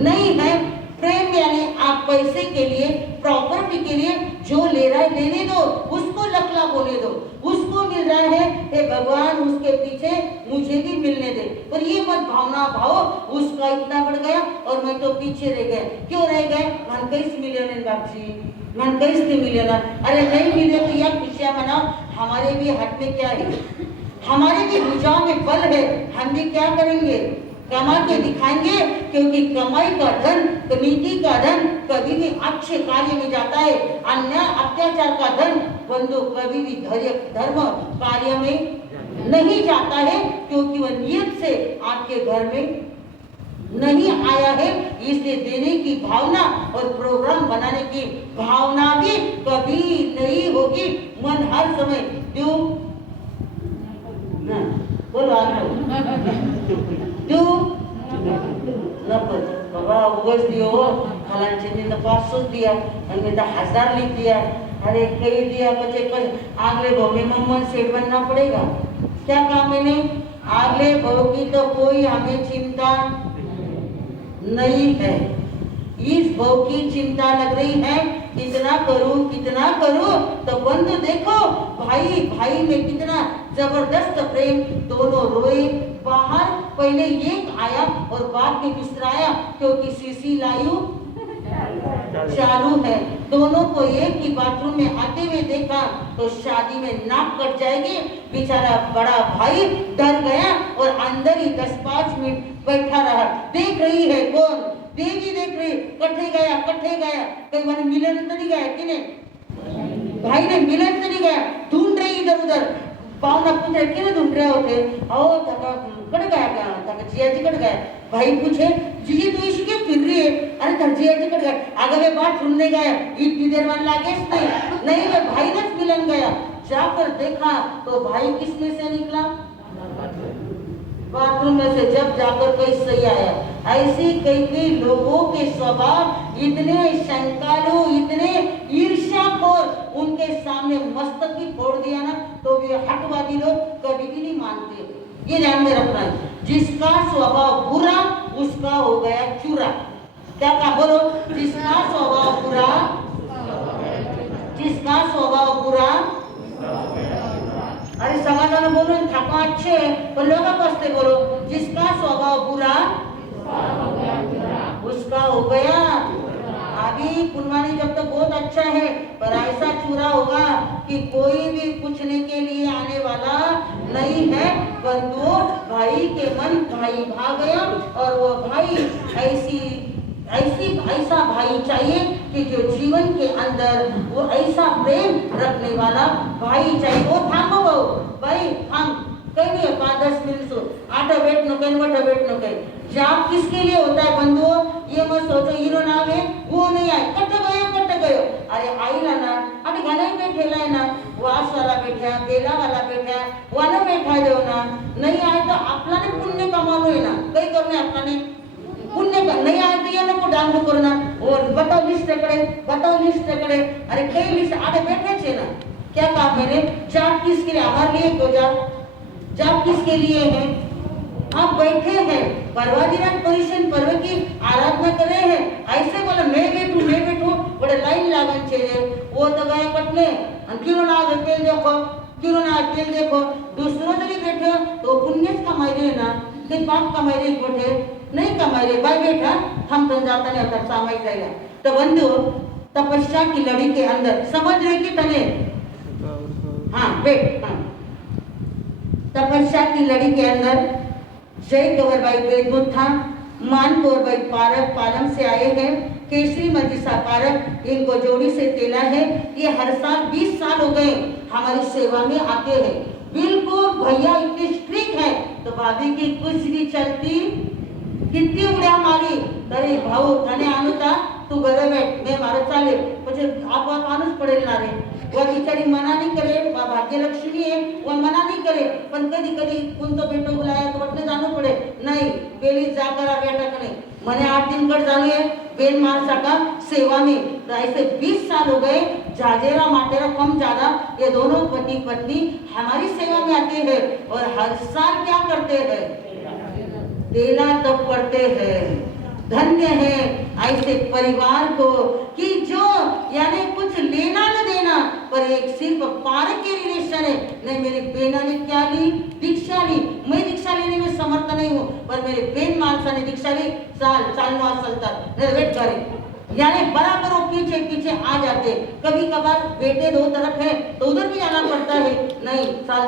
नहीं है। प्रेम यानी आप पैसे के लिए, प्रॉपर्टी के लिए जो ले रहा है लेने दो, उसको लकला होने दो, उसको मिल रहा है हे भगवान उसके पीछे मुझे भी मिलने दे, पर ये मत भावना भाव उसका इतना बढ़ गया और मैं तो पीछे रह गया। क्यों रह गए? मन कैसे मिलियनर बाप जी, मन कैसे मिलियनर? अरे नहीं मिले तो यह खुशियां मनाओ। हमारे भी हाथ में क्या है? हमारे भी भुजाओं में बल है, हम भी क्या करेंगे? कमा के दिखाएंगे, क्योंकि कमाई का धन, नीति का धन कभी भी अच्छे कार्य में जाता है। अन्याय अत्याचार का धन बंधु कभी भी धर्म कार्य में नहीं जाता है, क्योंकि वह नियत से आपके घर में नहीं आया है। इसलिए देने की भावना और प्रोग्राम बनाने की भावना भी कभी नहीं होगी। मन हर समय क्यों बोलो क्यों बाबा उगस दियो फलांचे ने तो 500 दिया और मैं तो 1000 लिख दिया अरे कही दिया बच्चे पर अगले भाव में मम्मन सेठ बनना पड़ेगा। क्या काम है नहीं, अगले भाव की तो कोई हमें चिंता नहीं है। इस भाव की चिंता लग रही है, कितना करूं। तो बंधु देखो भाई भाई में कितना जबरदस्त प्रेम, दोनों रोए बाहर। पहले एक आया और बाद में दूसरा आया, क्योंकि सीसी लायु चालू है। दोनों को एक ही बाथरूम में आते हुए देखा तो शादी में नाक कट जाएगी। बेचारा बड़ा भाई डर गया और अंदर ही 10-5 मिनट बैठा रहा। देख रही है कौन, देवी देख रही, कट्ठे गया कहीं मैंने मिलन तो नहीं गया कि नहीं, भाई ने मिलन तो नहीं गया, ढूंढ रही इधर उधर। पाहुणा पूछ रहे क्यों ढूंढ रहे होते, ओ तका कट गया क्या, तका जिया जी कट गया। भाई पूछे जी तू इसी के फिर रही है, अरे तर जिया जी कट गया, आगे वे बात ढूंढने गया, इतनी देर में लागे नहीं वे भाई ने मिलन गया। जाकर देखा तो भाई किसमें से निकला, बाथरूम में से। जब जाकर कहीं सही आया। ऐसे कई लोगों के स्वभाव इतने शंकालु, इतने ईर्ष्याखोर, उनके सामने मस्तक भी फोड़ दिया ना तो वे हटवादी लोग कभी भी नहीं मानते। ये ध्यान में रखना है, जिसका स्वभाव बुरा उसका हो गया चूरा। क्या कहा बोलो, जिसका स्वभाव बुरा, जिसका स्वभाव बुरा। अरे समाधान बोलो, ठाकुर अच्छे पर लोग कसते बोलो, जिसका स्वभाव बुरा उसका हो गया। अभी पुनवानी जब तक बहुत अच्छा है, पर ऐसा चूरा होगा कि कोई भी पूछने के लिए आने वाला नहीं है। परंतु भाई के मन भाई भाग गया और वो भाई ऐसा भाई चाहिए कि जो जीवन के अंदर वो ऐसा प्रेम रखने वाला भाई चाहिए। वो थामो भाई हम कहीं नहीं 5-10 मिनट सो आटा बैठ नो कहीं जाप किसके लिए होता है बंधुओं, ये मत सोचो हीरो ना आवे वो नहीं आए, कट गयो। अरे आईला ना अभी घना ही बैठेला है ना, वास वाला बैठा, बेला वाला बैठा, वाला बैठा दो ना। नहीं आए तो आपला ने पुण्य कमानो है ना, कहीं करने आपला ने पुण्य का नहीं आए तो ये ना को डांग करना और बताओ लिस्ट करे। अरे कई लिस्ट आगे बैठे छे ना, क्या काम मैंने जाप किसके लिए, हमारे लिए को जाप किसके लिए है। आप बैठे हैं परवादिनाथ परिशन पर्व की आराधना कर रहे हैं, ऐसे बोला मैं बैठू बड़े लाइन लागन चाहिए। वो तो गए कटने क्यों ना तेल देखो दूसरों जरी बैठे तो पुण्य कमाई रहे ना, ते पाप कमाई रहे बैठे नहीं कमाई रहे भाई बैठा हम तो जाता नहीं होता सामाई जाएगा। तो बंधु तपस्या की लड़ी के अंदर समझ रहे कि तने, हाँ बैठ, हाँ तपस्या की लड़ी के अंदर जय कंवर भाई वेदबुद्ध था, मान कौर भाई पारक पालम से आए हैं, केसरी मजीसा पारक इनको जोड़ी से तेला है। ये हर साल 20 साल हो गए हमारी सेवा में आते हैं। बिल्कुल भैया इतने स्ट्रिक्ट है तो भाभी की कुछ भी चलती, कितनी उड्या मारी तरी भाऊ तने आणुता तू घरे बैठ मैं मारे चाले પછી आप आनुच पडेल ना रे। वो बिचारी मना नहीं करे, वह भाग्य लक्ष्मी है, वह मना नहीं करे, पण कधी कधी कोणतो बेटो बुलाया तो बटने जानो पड़े नहीं बेली जा करा बेटा कने मने 8 दिन कर जानो है बेन मारसा का सेवा में। तो ऐसे 20 साल हो गए, जाजेरा माटेरा कम ज्यादा ये दोनों पति पत्नी हमारी सेवा में आते हैं और हर साल क्या करते हैं, तेला तप करते हैं। धन्य है ऐसे परिवार को कि जो यानी कुछ लेना न देना पर एक सिर्फ पारक के रिलेशन है। नहीं मेरी बेना ने क्या ली, दीक्षा ली, मैं दीक्षा लेने में समर्थ नहीं हूँ पर मेरे बेन मानसा ने दीक्षा ली, साल तक वेट करे यानी बराबर वो पीछे पीछे आ जाते। कभी कभार बेटे दो तरफ है तो उधर भी जाना पड़ता है, नहीं साल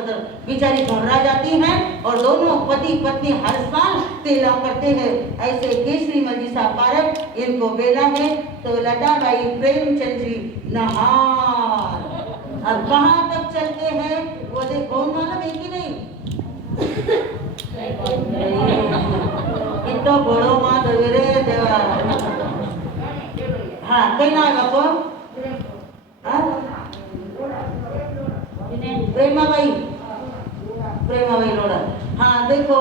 तक बेचारी घबरा जाती हैं और दोनों पति पत्नी हर साल तेला करते हैं। ऐसे केसरी मजीसा पारक इनको बेला है तो लता भाई प्रेमचंद जी नहार। अब कहाँ तक चलते हैं वो देख कौन मालूम है कि नहीं, इतना बड़ो माँ दवेरे देवा। हाँ कहीं ना बापो, प्रेमा भाई लोड़ा। हाँ देखो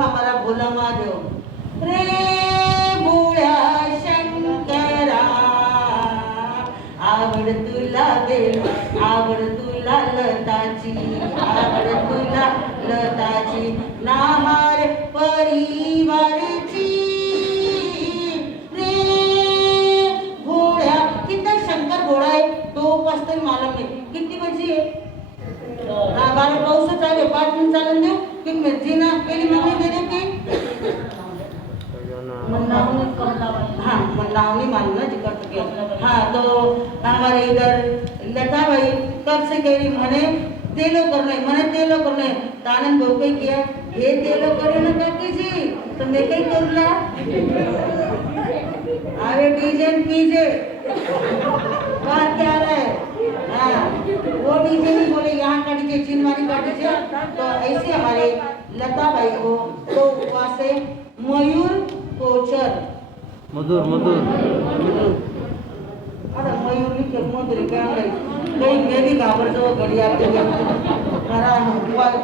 हमारा भोला महादेव रे बूढ़ा शंकरा आवड़ तुला बेल, आवड तुला लताची, आवड तुला लताची, नाहार परिवारची रे घोड्या. कितना शंकर घोडा आहे तो उपास तरी मालूम नाही. किती भजी आहे? हा, 12 पाऊस चालू, 5 मिनिट चालून देऊ की जीना पहिली मम्मी दे देऊ की हाँ मंदावनी मालूम जी कर चुके. हाँ तो हमारे इधर लता भाई कब से कह रही मने तेलो करने, मने तेलो करने. तो आनंद भाऊ काही किया हे तेलो करे ना काकी जी, तो मैं काही करूला अरे डीजे पीजे बात क्या रहा है. हाँ वो डीजे नहीं बोले, यहाँ का डीजे चिनवानी का डीजे. तो ऐसे हमारे लता भाई को तो उपवास है मयूर कोचर. मधुर मधुर अरे मयूर लिखे मधुर क्या है कहीं मैं भी घाबर जो घड़ियाल के हरा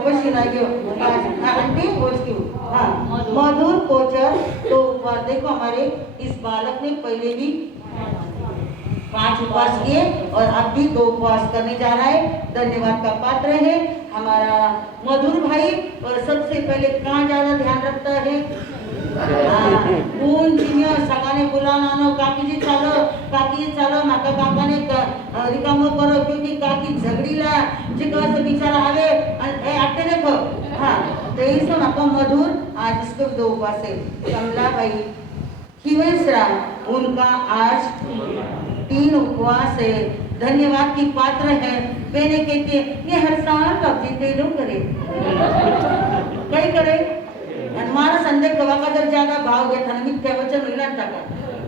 क्वेश्चन आ गया आंटी बोल क्यों. हाँ मधुर कोचर. तो उपवास देखो हमारे इस बालक ने पहले भी 5 उपवास किए और अब भी 2 उपवास करने जा रहा है. धन्यवाद का पात्र है हमारा मधुर भाई. और सबसे पहले कहाँ ज्यादा ध्यान रखता है कोण जिन्या सकाळी बोलावणार काकीजी चालो माका काकाने रिकामो करो क्योंकि काकी झगडीला चिकवाचं बिचारा आवे आणि ए आटे देखो. हाँ तो इसको माका मधुर आज इसको 2 उपवास है. कमला भाई खिवेसरा उनका आज 3 उपवास है. धन्यवाद की पात्र है. बहने कहती है ये हर साल कब जीते लोग करे कई करे आणि मारा संदेह गवा का दर ज्यादा भाव गया था मिथ्या वचन मिला टाका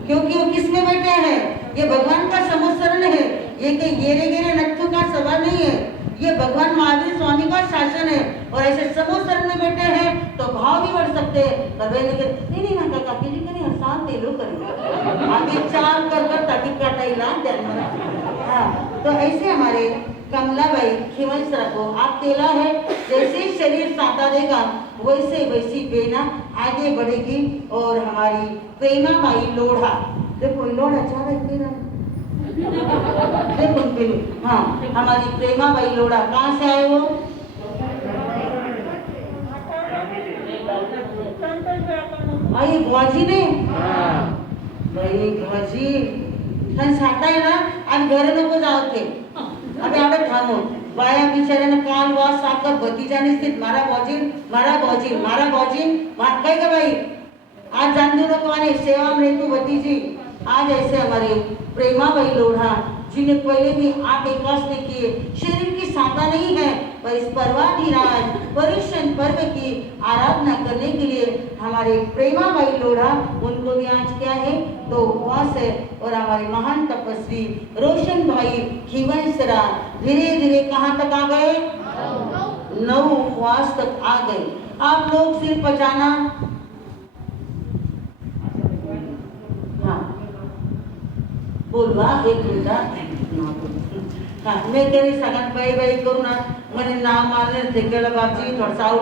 क्योंकि वो किसमें बैठे हैं. ये भगवान का समोसरण है. ये के गेरे गेरे नत्थु का सवाल नहीं है. ये भगवान महावीर स्वामी का शासन है और ऐसे समोसरण में बैठे हैं तो भाव भी बढ़ सकते हैं. पर वे नहीं ना काकी जी करें हसान दे लो करें आगे चाल कर ताकि कटाईला ध्यान. हाँ तो ऐसे हमारे कमलाबाई खिवंसरा को आप तेला है. जैसे शरीर साथा देगा वैसे वैसी बेना आगे बढ़ेगी. और हमारी प्रेमा बाई लोढ़ा देखो लोढ़ा चाह रहा देखो बिल. हाँ हमारी प्रेमा बाई लोढ़ा कहाँ से आए वो भाई भौजी ने भाई भौजी छान साथा आहे ना आणि घरी नको जाऊ ते आम्ही आवडे थांबू बाया बिचाऱ्यानं काल वास साखर भतीजाने स्थित मारा भौजी काय का भाई आज जान दो नको आणि सेवा में तू भतीजी. आज ऐसे हमारे प्रेमा भाई लोढ़ा जिन्हें पहले भी 8 उपवास ने किए. शरीर की साथा नहीं है पर इस पर्वाधिराज परिश्रम पर्व की आराधना करने के लिए हमारे प्रेमा भाई लोढ़ा उनको भी आज क्या है 2 उपवास है. और हमारे महान तपस्वी रोशन भाई खिवंसरा धीरे धीरे कहाँ तक आ गए 9 उपवास तक आ गए. आप लोग सिर पचाना. हाँ बोलवा 1 मिनिट. हाँ मैं कह रही सगळ्यात बाई करू ना म्हणे नाव मारले ते केलं बाबजी थोडंसं आउट